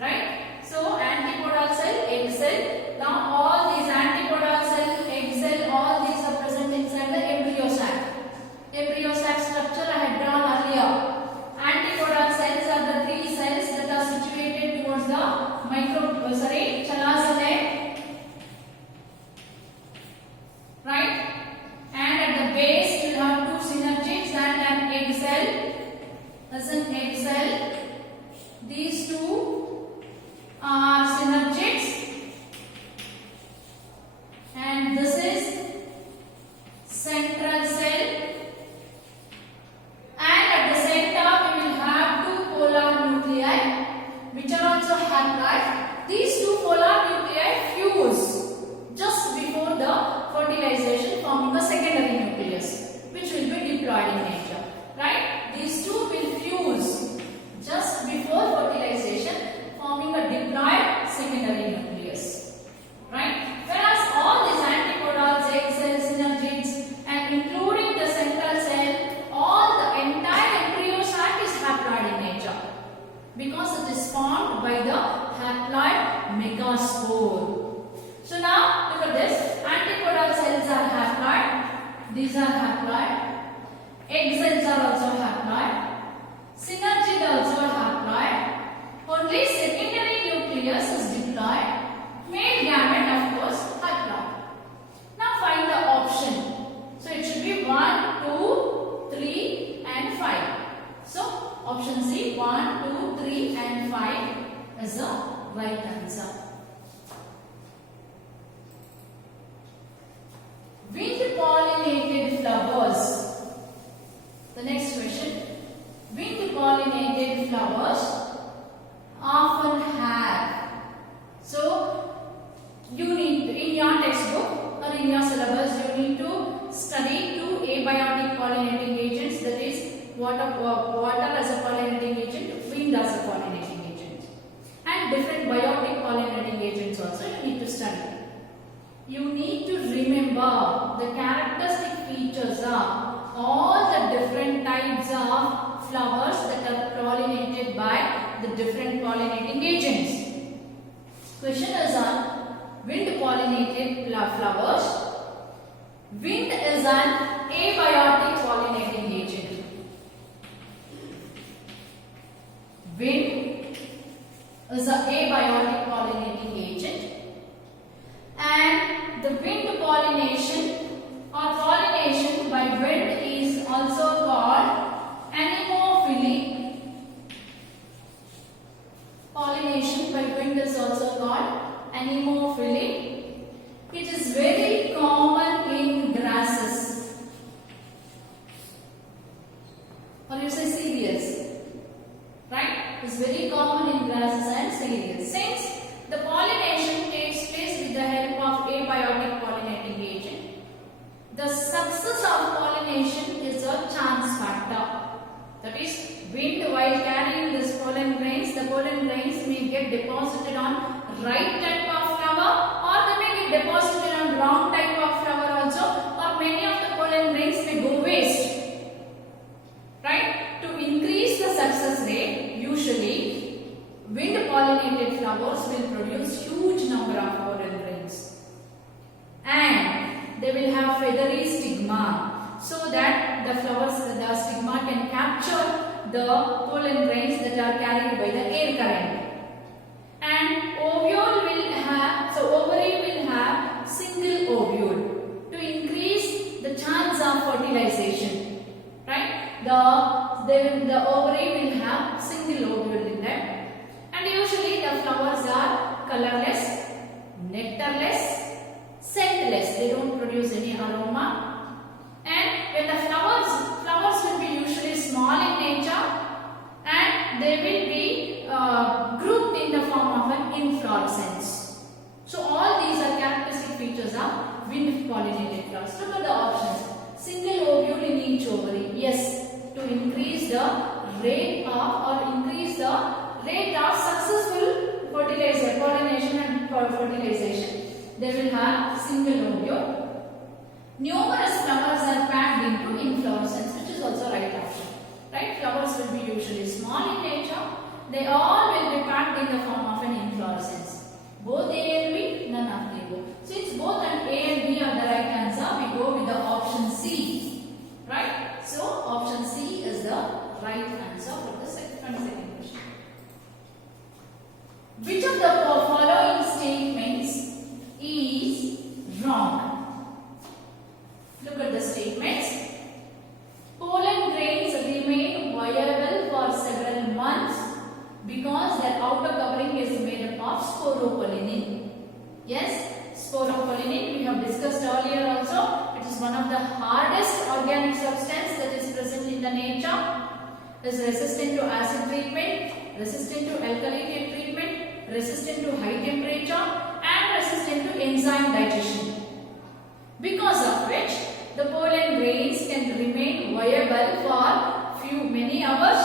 Right? So, antipodal cell, egg cell. Now, all these antipodal cell, egg cell, all these are present inside the embryo sac. Embryo sac structure I had drawn earlier. Antipodal cells are the 3 cells that are situated towards the chalasa layer. Right? And at the base you will have 2 synergids and an egg cell. As an egg cell. These 2 are synergids. And this is central cell. And at the center we will have 2 polar nuclei which are also haploid. These 2 polar nuclei fuse just before the fertilization, forming a secondary nucleus which will be diploid in nature. Right? These 2 will fuse just before fertilization, forming a diploid secondary nucleus. Right? Whereas all these antipodals, egg cells, synergids, and including the central cell, all the entire embryo sac is haploid in nature because it is formed by the haploid megaspore. So now look at this. Antipodal cells are haploid. These are haploid. egg cells are also haploid. Synergid also haploid. Only secondary nucleus is diploid. Male gamete of course haploid. Now find the option. So it should be 1, 2, 3 and 5. So option C 1, 2, 3 and 5 is the right answer. Wind pollinated flowers. The next question. Wind pollinated flowers often have. So you need, in your textbook or in your syllabus, you need to study 2 abiotic pollinating agents, that is water as a pollinating agent, wind as a pollinating agent, and different biotic pollinating agents also you need to study. You need to remember the characteristic features of all the different types of flowers that are pollinated by the different pollinating agents. Question is on wind pollinated flowers. Wind is an abiotic pollinating agent. Wind is an abiotic pollinating agent, and the wind pollination or pollination by wind is also called anemophily. Pollination by wind is also called anemophily. It is very common in grasses, or you say cereals, right? It is very common in grasses and cereals. Since the pollination takes place with the help of abiotic pollinating agent, the success of pollination is a chance factor. That is, wind while carrying this pollen grains, the pollen grains may get deposited on right type of flower, or they may get deposited on wrong type of flower also, or many of the pollen grains may go waste. Right? To increase the success rate, usually wind pollinated flowers will produce huge number of pollen grains, and they will have feathery stigma, so that the flowers, the stigma can capture the pollen grains that are carried by the air current. And ovule will have, so ovary will have single ovule to increase the chance of fertilization. Right? The ovary will have single ovule in them, and usually the flowers are colorless, nectarless, scentless. They don't produce any aroma. And when the flowers will be usually small in nature, and they will be grouped in the form of an inflorescence. So all these are characteristic features of wind pollinated flowers. Look at the options. Single ovule in each ovary. Yes, to increase the rate of successful pollination and fertilization, they will have single ovule. Numerous flowers are packed into inflorescence, which is also right option. Right? Flowers will be usually small in nature. They all will be packed in the form of an inflorescence. Both A and B, none of the above. Since both A and B are the right answer, we go with the option C. Right? So option C is the right answer for the second question. Which of the following statements is wrong? Look at the statements. Pollen grains remain viable for several months because their outer covering is made up of sporopollenin. Yes, sporopollenin we have discussed earlier also. It is one of the hardest organic substance that is present in the nature. It is resistant to acid treatment, resistant to alkali treatment, resistant to high temperature, and resistant to enzyme digestion. Because of which the pollen grains can remain viable for many hours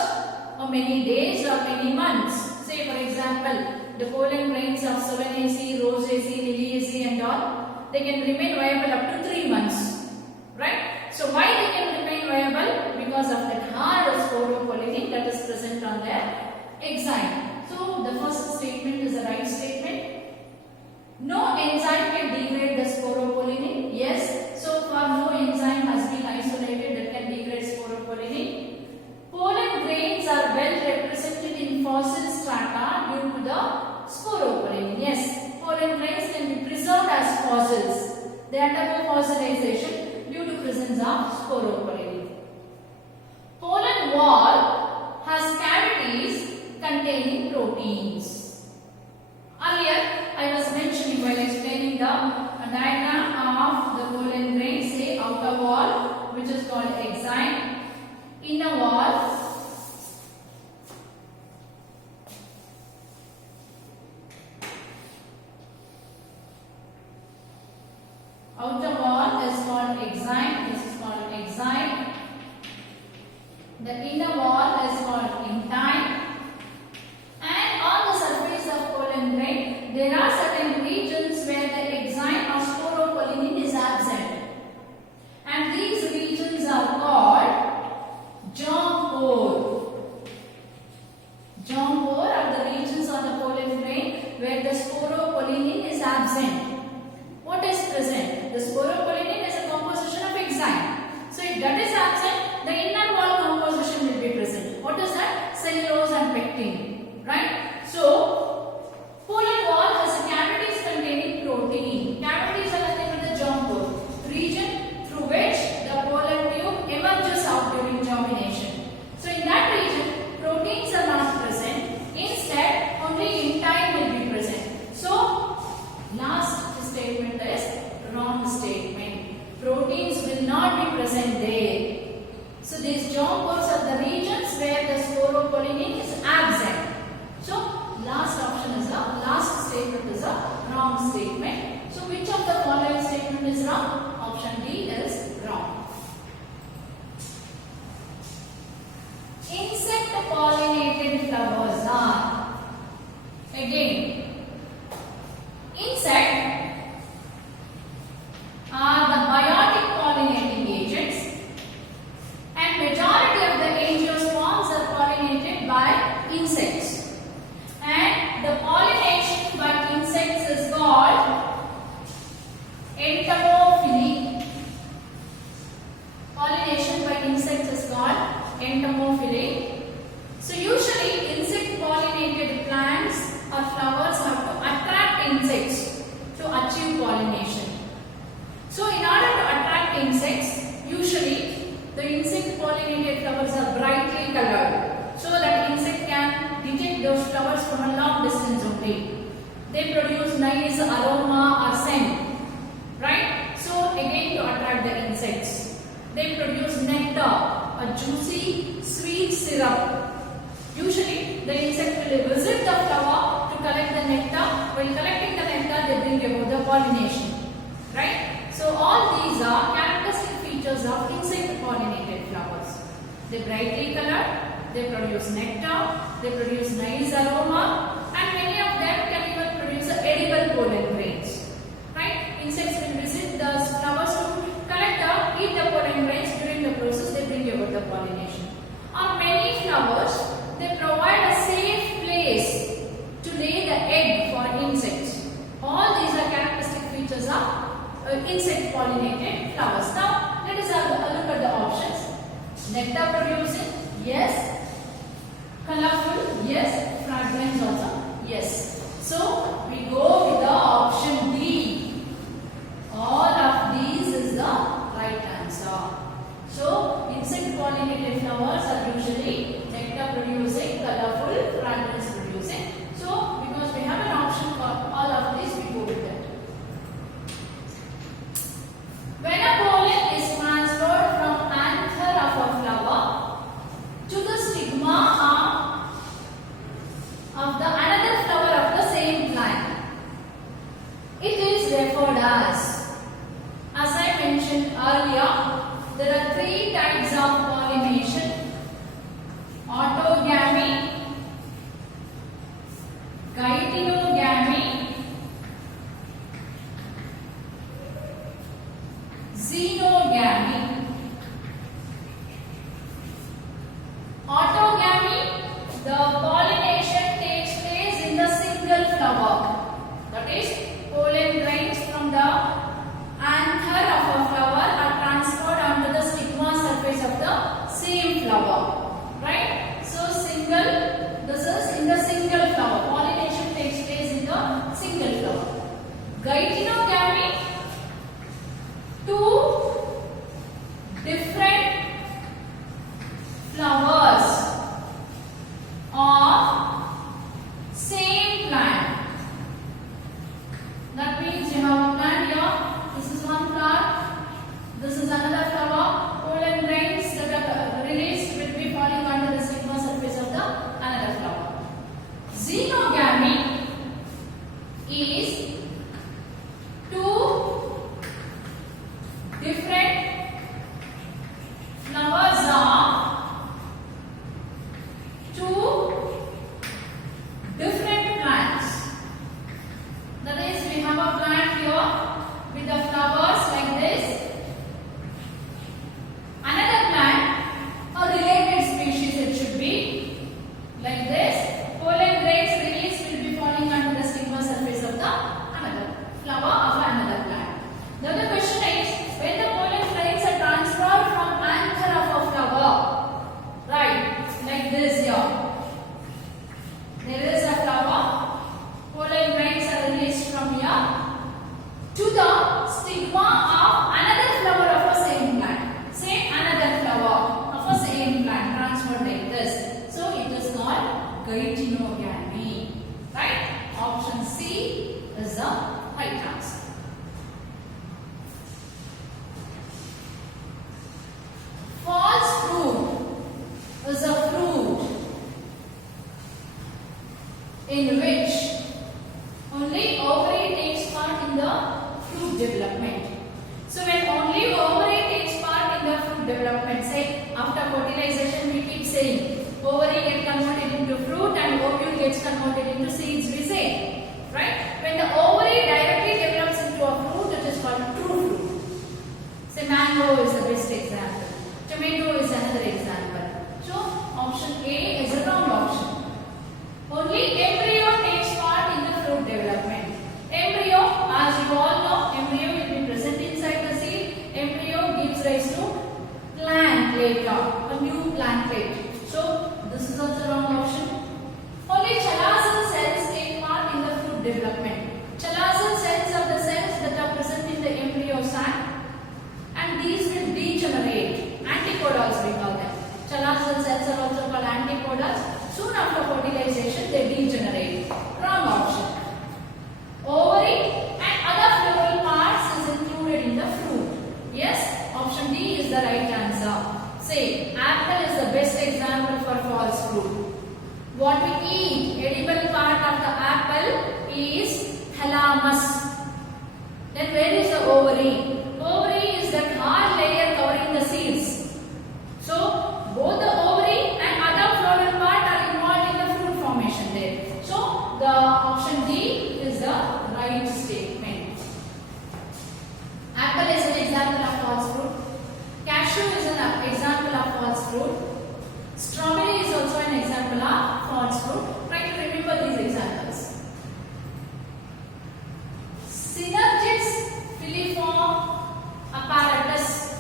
or many days or many months. Say for example, the pollen grains of Solanaceae, Rosaceae, Liliaceae and all, they can remain viable up to 3 months. Right? So why they can remain viable? Because of that hard sporopollenin that is present on their enzyme. So the first statement is the right statement. No enzyme can degrade the sporopollenin. Yes, so far no enzyme has been isolated that can degrade sporopollenin. pollen grains can be preserved as fossils. They undergo fossilization due to presence of sporopollen. Pollen wall has cavities containing proteins. Earlier, I was mentioning while explaining the diagram of the pollen grain, say outer wall, which is called exine, inner wall, outer wall is called exine. This is called exine. The inner wall is called intine. And on the surface of pollen grain, there are certain regions where the exine or sporopollenin is absent. And these regions are called germ pore. Germ pore are the regions on the pollen grain where the sporopollenin is absent. What is present? The sporopollenin is a composition of exine. So if that is absent, the inner wall composition will be present. What is that? Cellulose and pectin. Right? So, pollen wall has cavities containing protein. Cavities are nothing but the germ pore, region through which the pollen tube emerges out during germination. So in that region, proteins are not present. Instead, only intine will be present. So, last statement is wrong statement. Proteins will not be present there. So these germ pores are the regions where the sporopollenin is absent. So last statement is a wrong statement. So which of the following statement is wrong? Option D is wrong. Insect pollinated flowers are, again, insect are the biotic pollinating agents, and majority of the angiosperms are pollinated by insects. And the pollination by insects is called entomophily. Pollination by insects is called entomophily. So usually insect pollinated plants or flowers have to attract insects to achieve pollination. So in order to attract insects, usually the insect pollinated flowers are brightly colored, so that insect can detect those flowers from a long distance only. They produce nice aroma or scent, right? So again, to attract the insects, they produce nectar, a juicy sweet syrup. Usually the insect will visit the flower to collect the nectar. While collecting the nectar, they bring about the pollination, right? So all these are characteristic features of insect pollinated flowers. They brightly colored, they produce nectar, they produce nice aroma, and many of them can even produce edible pollen grains. Right? Insects will visit the flowers to collect eat the pollen grains. During the process, they bring about the pollination. On many flowers, they provide a safe place to lay the egg for insects. All these are characteristic features of insect pollinated flowers. Now, let us have a look at the options. Nectar producing, yes. Colorful, yes. Fragrance also, yes. So, we go with the option D. All of these is the right answer. So, insect pollinated flowers are usually nectar producing, colorful, fragrance producing. So, because we have an option for all of these, we go with that. When a pollen is transferred from anther of a flower to the in which only ovary takes part in the fruit development. So when only ovary takes part in the fruit development, say after fertilization we keep saying ovary gets converted into fruit and ovule gets converted into seeds, we say, right? When the ovary directly develops into a fruit, it is called true fruit. Say mango is the best example. Tomato is another example. So option A is a wrong option. Only embryo takes part in the fruit development. Embryo, as you all know, embryo will be present inside the seed. Embryo gives rise to plantlet, a new plantlet. So this is also wrong option. Only chalaza cells take part in the fruit development. Chalaza cells are the cells that are present in the embryo sac, and these will degenerate. Antipodals we call them. Chalaza cells are also called antipodals. Soon after fertilization they degenerate. Wrong option. Ovary and other floral parts is included in the fruit. Yes, option D is the right answer. Say, apple is the best example for false fruit. What we eat, edible part of the apple is thalamus. Then where is the ovary? Ovary is that hard layer covering the seeds. So both the ovary and other floral part are involved in the fruit formation there. So the option D is the right statement. Apple is an example of false fruit. Cashew is an example of false fruit. Strawberry is also an example of false fruit. Try to remember these examples. Synergis filiform apparatus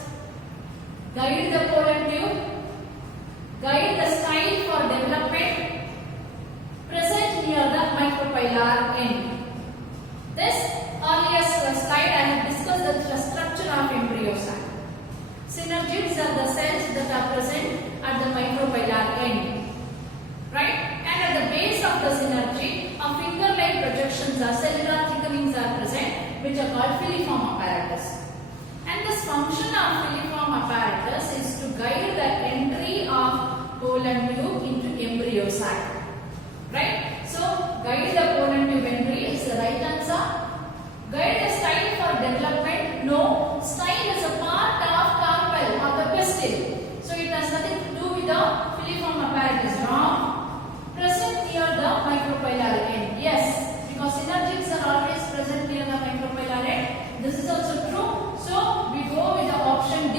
guide the pollen tube, guide the style for development, present near the micropylar end. This earlier slide I have discussed the structure of embryo sac. Synergids are the cells that are present at the micropylar end, right? And at the base of the synergy, a finger-like projections or cellular thickenings are present, which are called filiform apparatus. And this function of filiform apparatus is to guide the entry of pollen tube into embryo sac, right? So, guide the pollen tube entry is the right answer. Guide the style for development. No, style is a part of carpel or the pistil. So it has nothing to do with the filiform apparatus. Wrong. Present near the micropylar end. Yes, because synergids are always present near the micropylar end. This is also true. So we go with the option D.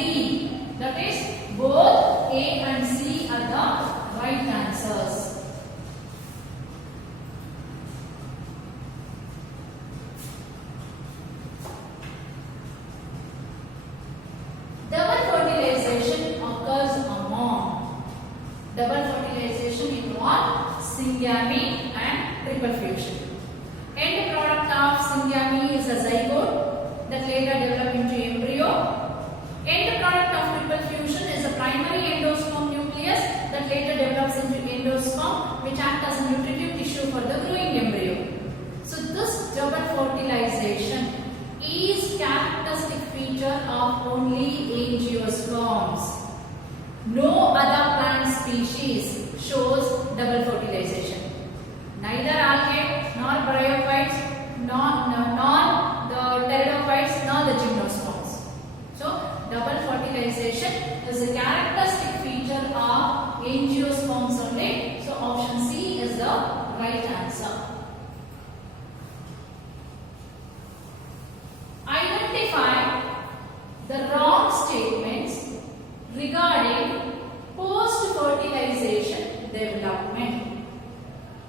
That is both A and C are the right answers. Double fertilization in what? Syngamy and triple fusion. End product of syngamy is a zygote that later develop into embryo. End product of triple fusion is a primary endosperm nucleus that later develops into endosperm, which acts as a nutritive tissue for the growing embryo. So this double fertilization is characteristic feature of only angiosperms. No other plant species shows double fertilization. Neither algae, nor bryophytes, nor the pteridophytes, nor the gymnosperms. So, double fertilization is a characteristic feature of angiosperms only. So, option C is the right answer. Identify the wrong statements regarding post-fertilization development.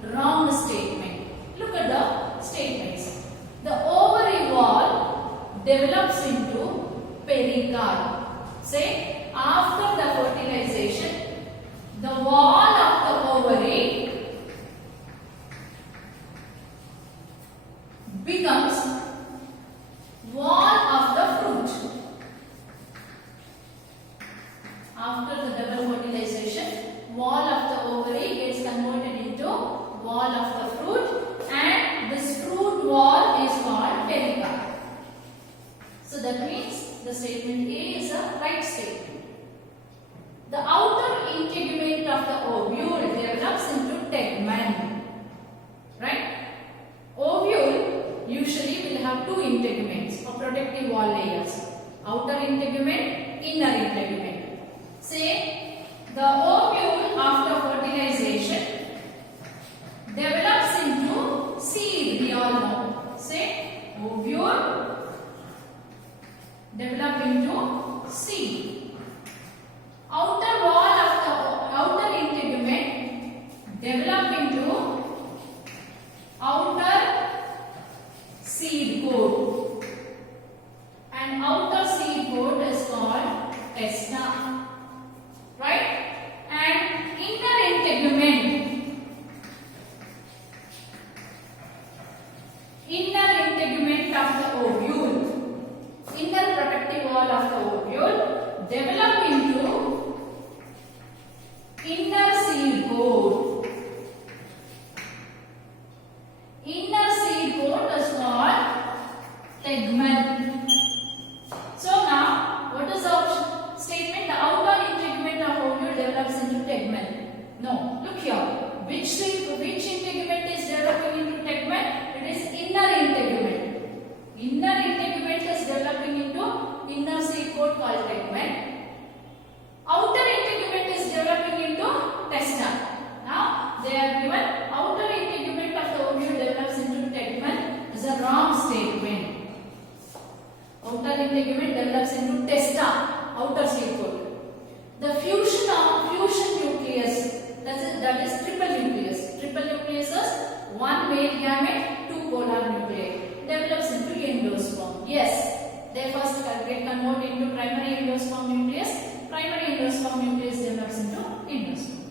Wrong statement. Look at the statements. The ovary wall develops into pericard. Say, after the fertilization, the wall of the ovary becomes wall of the fruit. After the double fertilization, wall of the ovary gets converted into wall of the fruit, and this fruit wall is called pericard. So that means the statement A is a right statement. The outer integument of the ovule develops into tegmen. integument, inner integument. Say the ovule after fertilization develops into seed. We all know. Say ovule develop into seed. Outer wall of the outer integument develop into outer seed coat, and outer seed coat is called testa, right? And inner integument, of the ovule, inner protective wall of the ovule develop into inner seed coat. Inner seed coat is called tegmen. So now, what is the option? Statement: the outer integument of ovule develops into tegmen. No, look here. Which integument is developing into tegmen? It is inner integument. Inner integument is developing into inner seed coat called tegmen. Outer integument is developing into testa. Now they are given outer integument of the ovule develops into tegmen is a wrong statement. Outer integument develops into testa, outer seed coat. The fusion nucleus, that is triple nucleus. Triple nucleus is one male gamete, two polar nuclei. Develops into endosperm. Yes, they first get converted into primary endosperm nucleus. Primary endosperm nucleus develops into endosperm.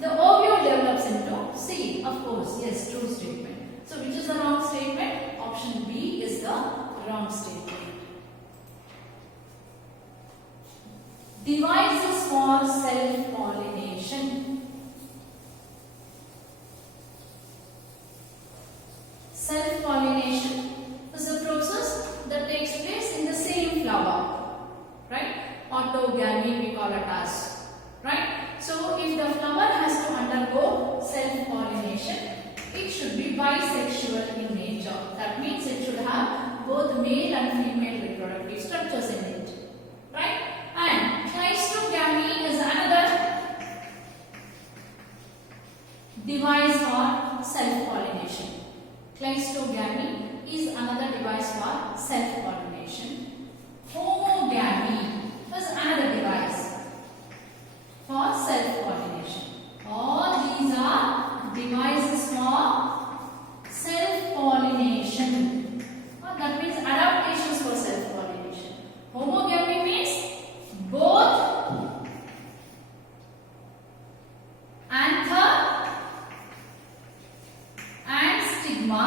The ovule develops into seed. Of course, yes, true statement. So, which is the wrong statement? Option B is the wrong statement. Devices for self-pollination. Self-pollination is a process that takes place in the same flower, right? Autogamy we call it as, right? So if the flower has to undergo self-pollination, it should be bisexual in nature. That means it should have both male and female reproductive structures in it, right? And cleistogamy is another device for self-pollination. Cleistogamy is another device for self-pollination. Homogamy is another device for self-pollination. All these are devices for self-pollination. That means adaptations for self-pollination. Homogamy means both anther and stigma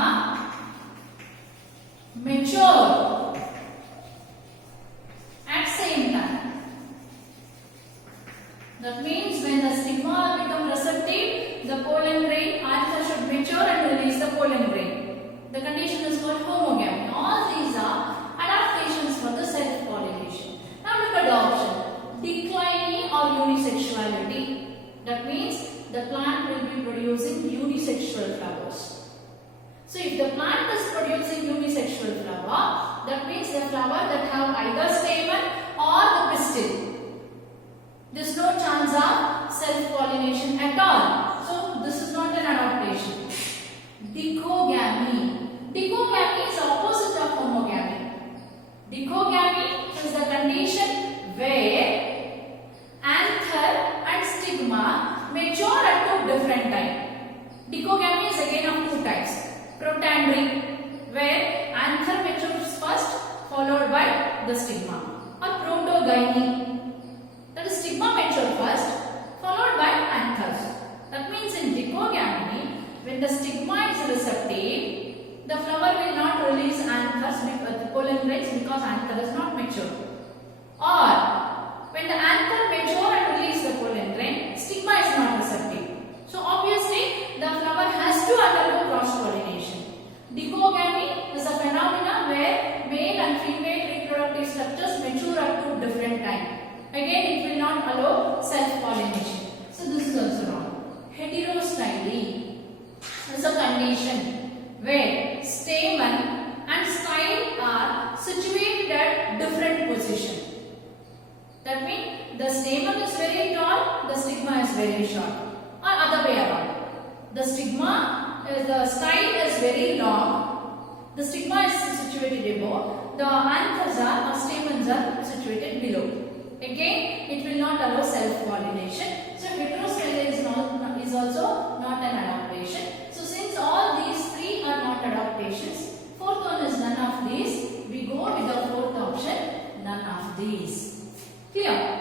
mature at same time. That means when the stigma become receptive, the pollen grain anther should mature and release the pollen grain. The condition is called homogamy. All these are adaptations for the self-pollination. Now look at the option: declining or unisexuality. That means the plant will be producing unisexual flowers. So if the plant is producing unisexual flower, that means the flower that have either stamen or the pistil. There is no chance of self-pollination at all. So this is not an adaptation. Dichogamy. Dichogamy is opposite of homogamy. Dichogamy is the condition where anther and stigma mature at two different times. Dichogamy is again of two types. Protandry, where anther matures first followed by the stigma, or protogyny, that is stigma mature first followed by anthers. That means in dichogamy, when the stigma is receptive, the flower will not release anthers with the pollen grains because anther is not mature. Or when the anther mature and release the pollen grain, stigma is not receptive. So obviously the flower has to undergo cross-pollination. Dichogamy is a phenomenon where male and female reproductive structures mature at two different times. Again, it will not allow self-pollination. So this is also wrong. Heterostyly is a condition where stamen and style are situated at different positions. The stigma, the style is very long. The stigma is situated above. The anthers or stamens are situated below. Again, it will not allow self-pollination. So heterostylia is also not an adaptation. So since all these three are not adaptations, fourth one is none of these. We go with the fourth option, none of these. Clear?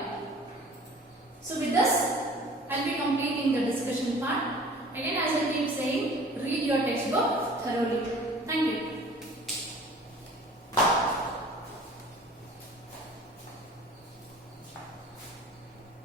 So with this, I'll be completing the discussion part. Again, as I keep saying, read your textbook thoroughly. Thank you.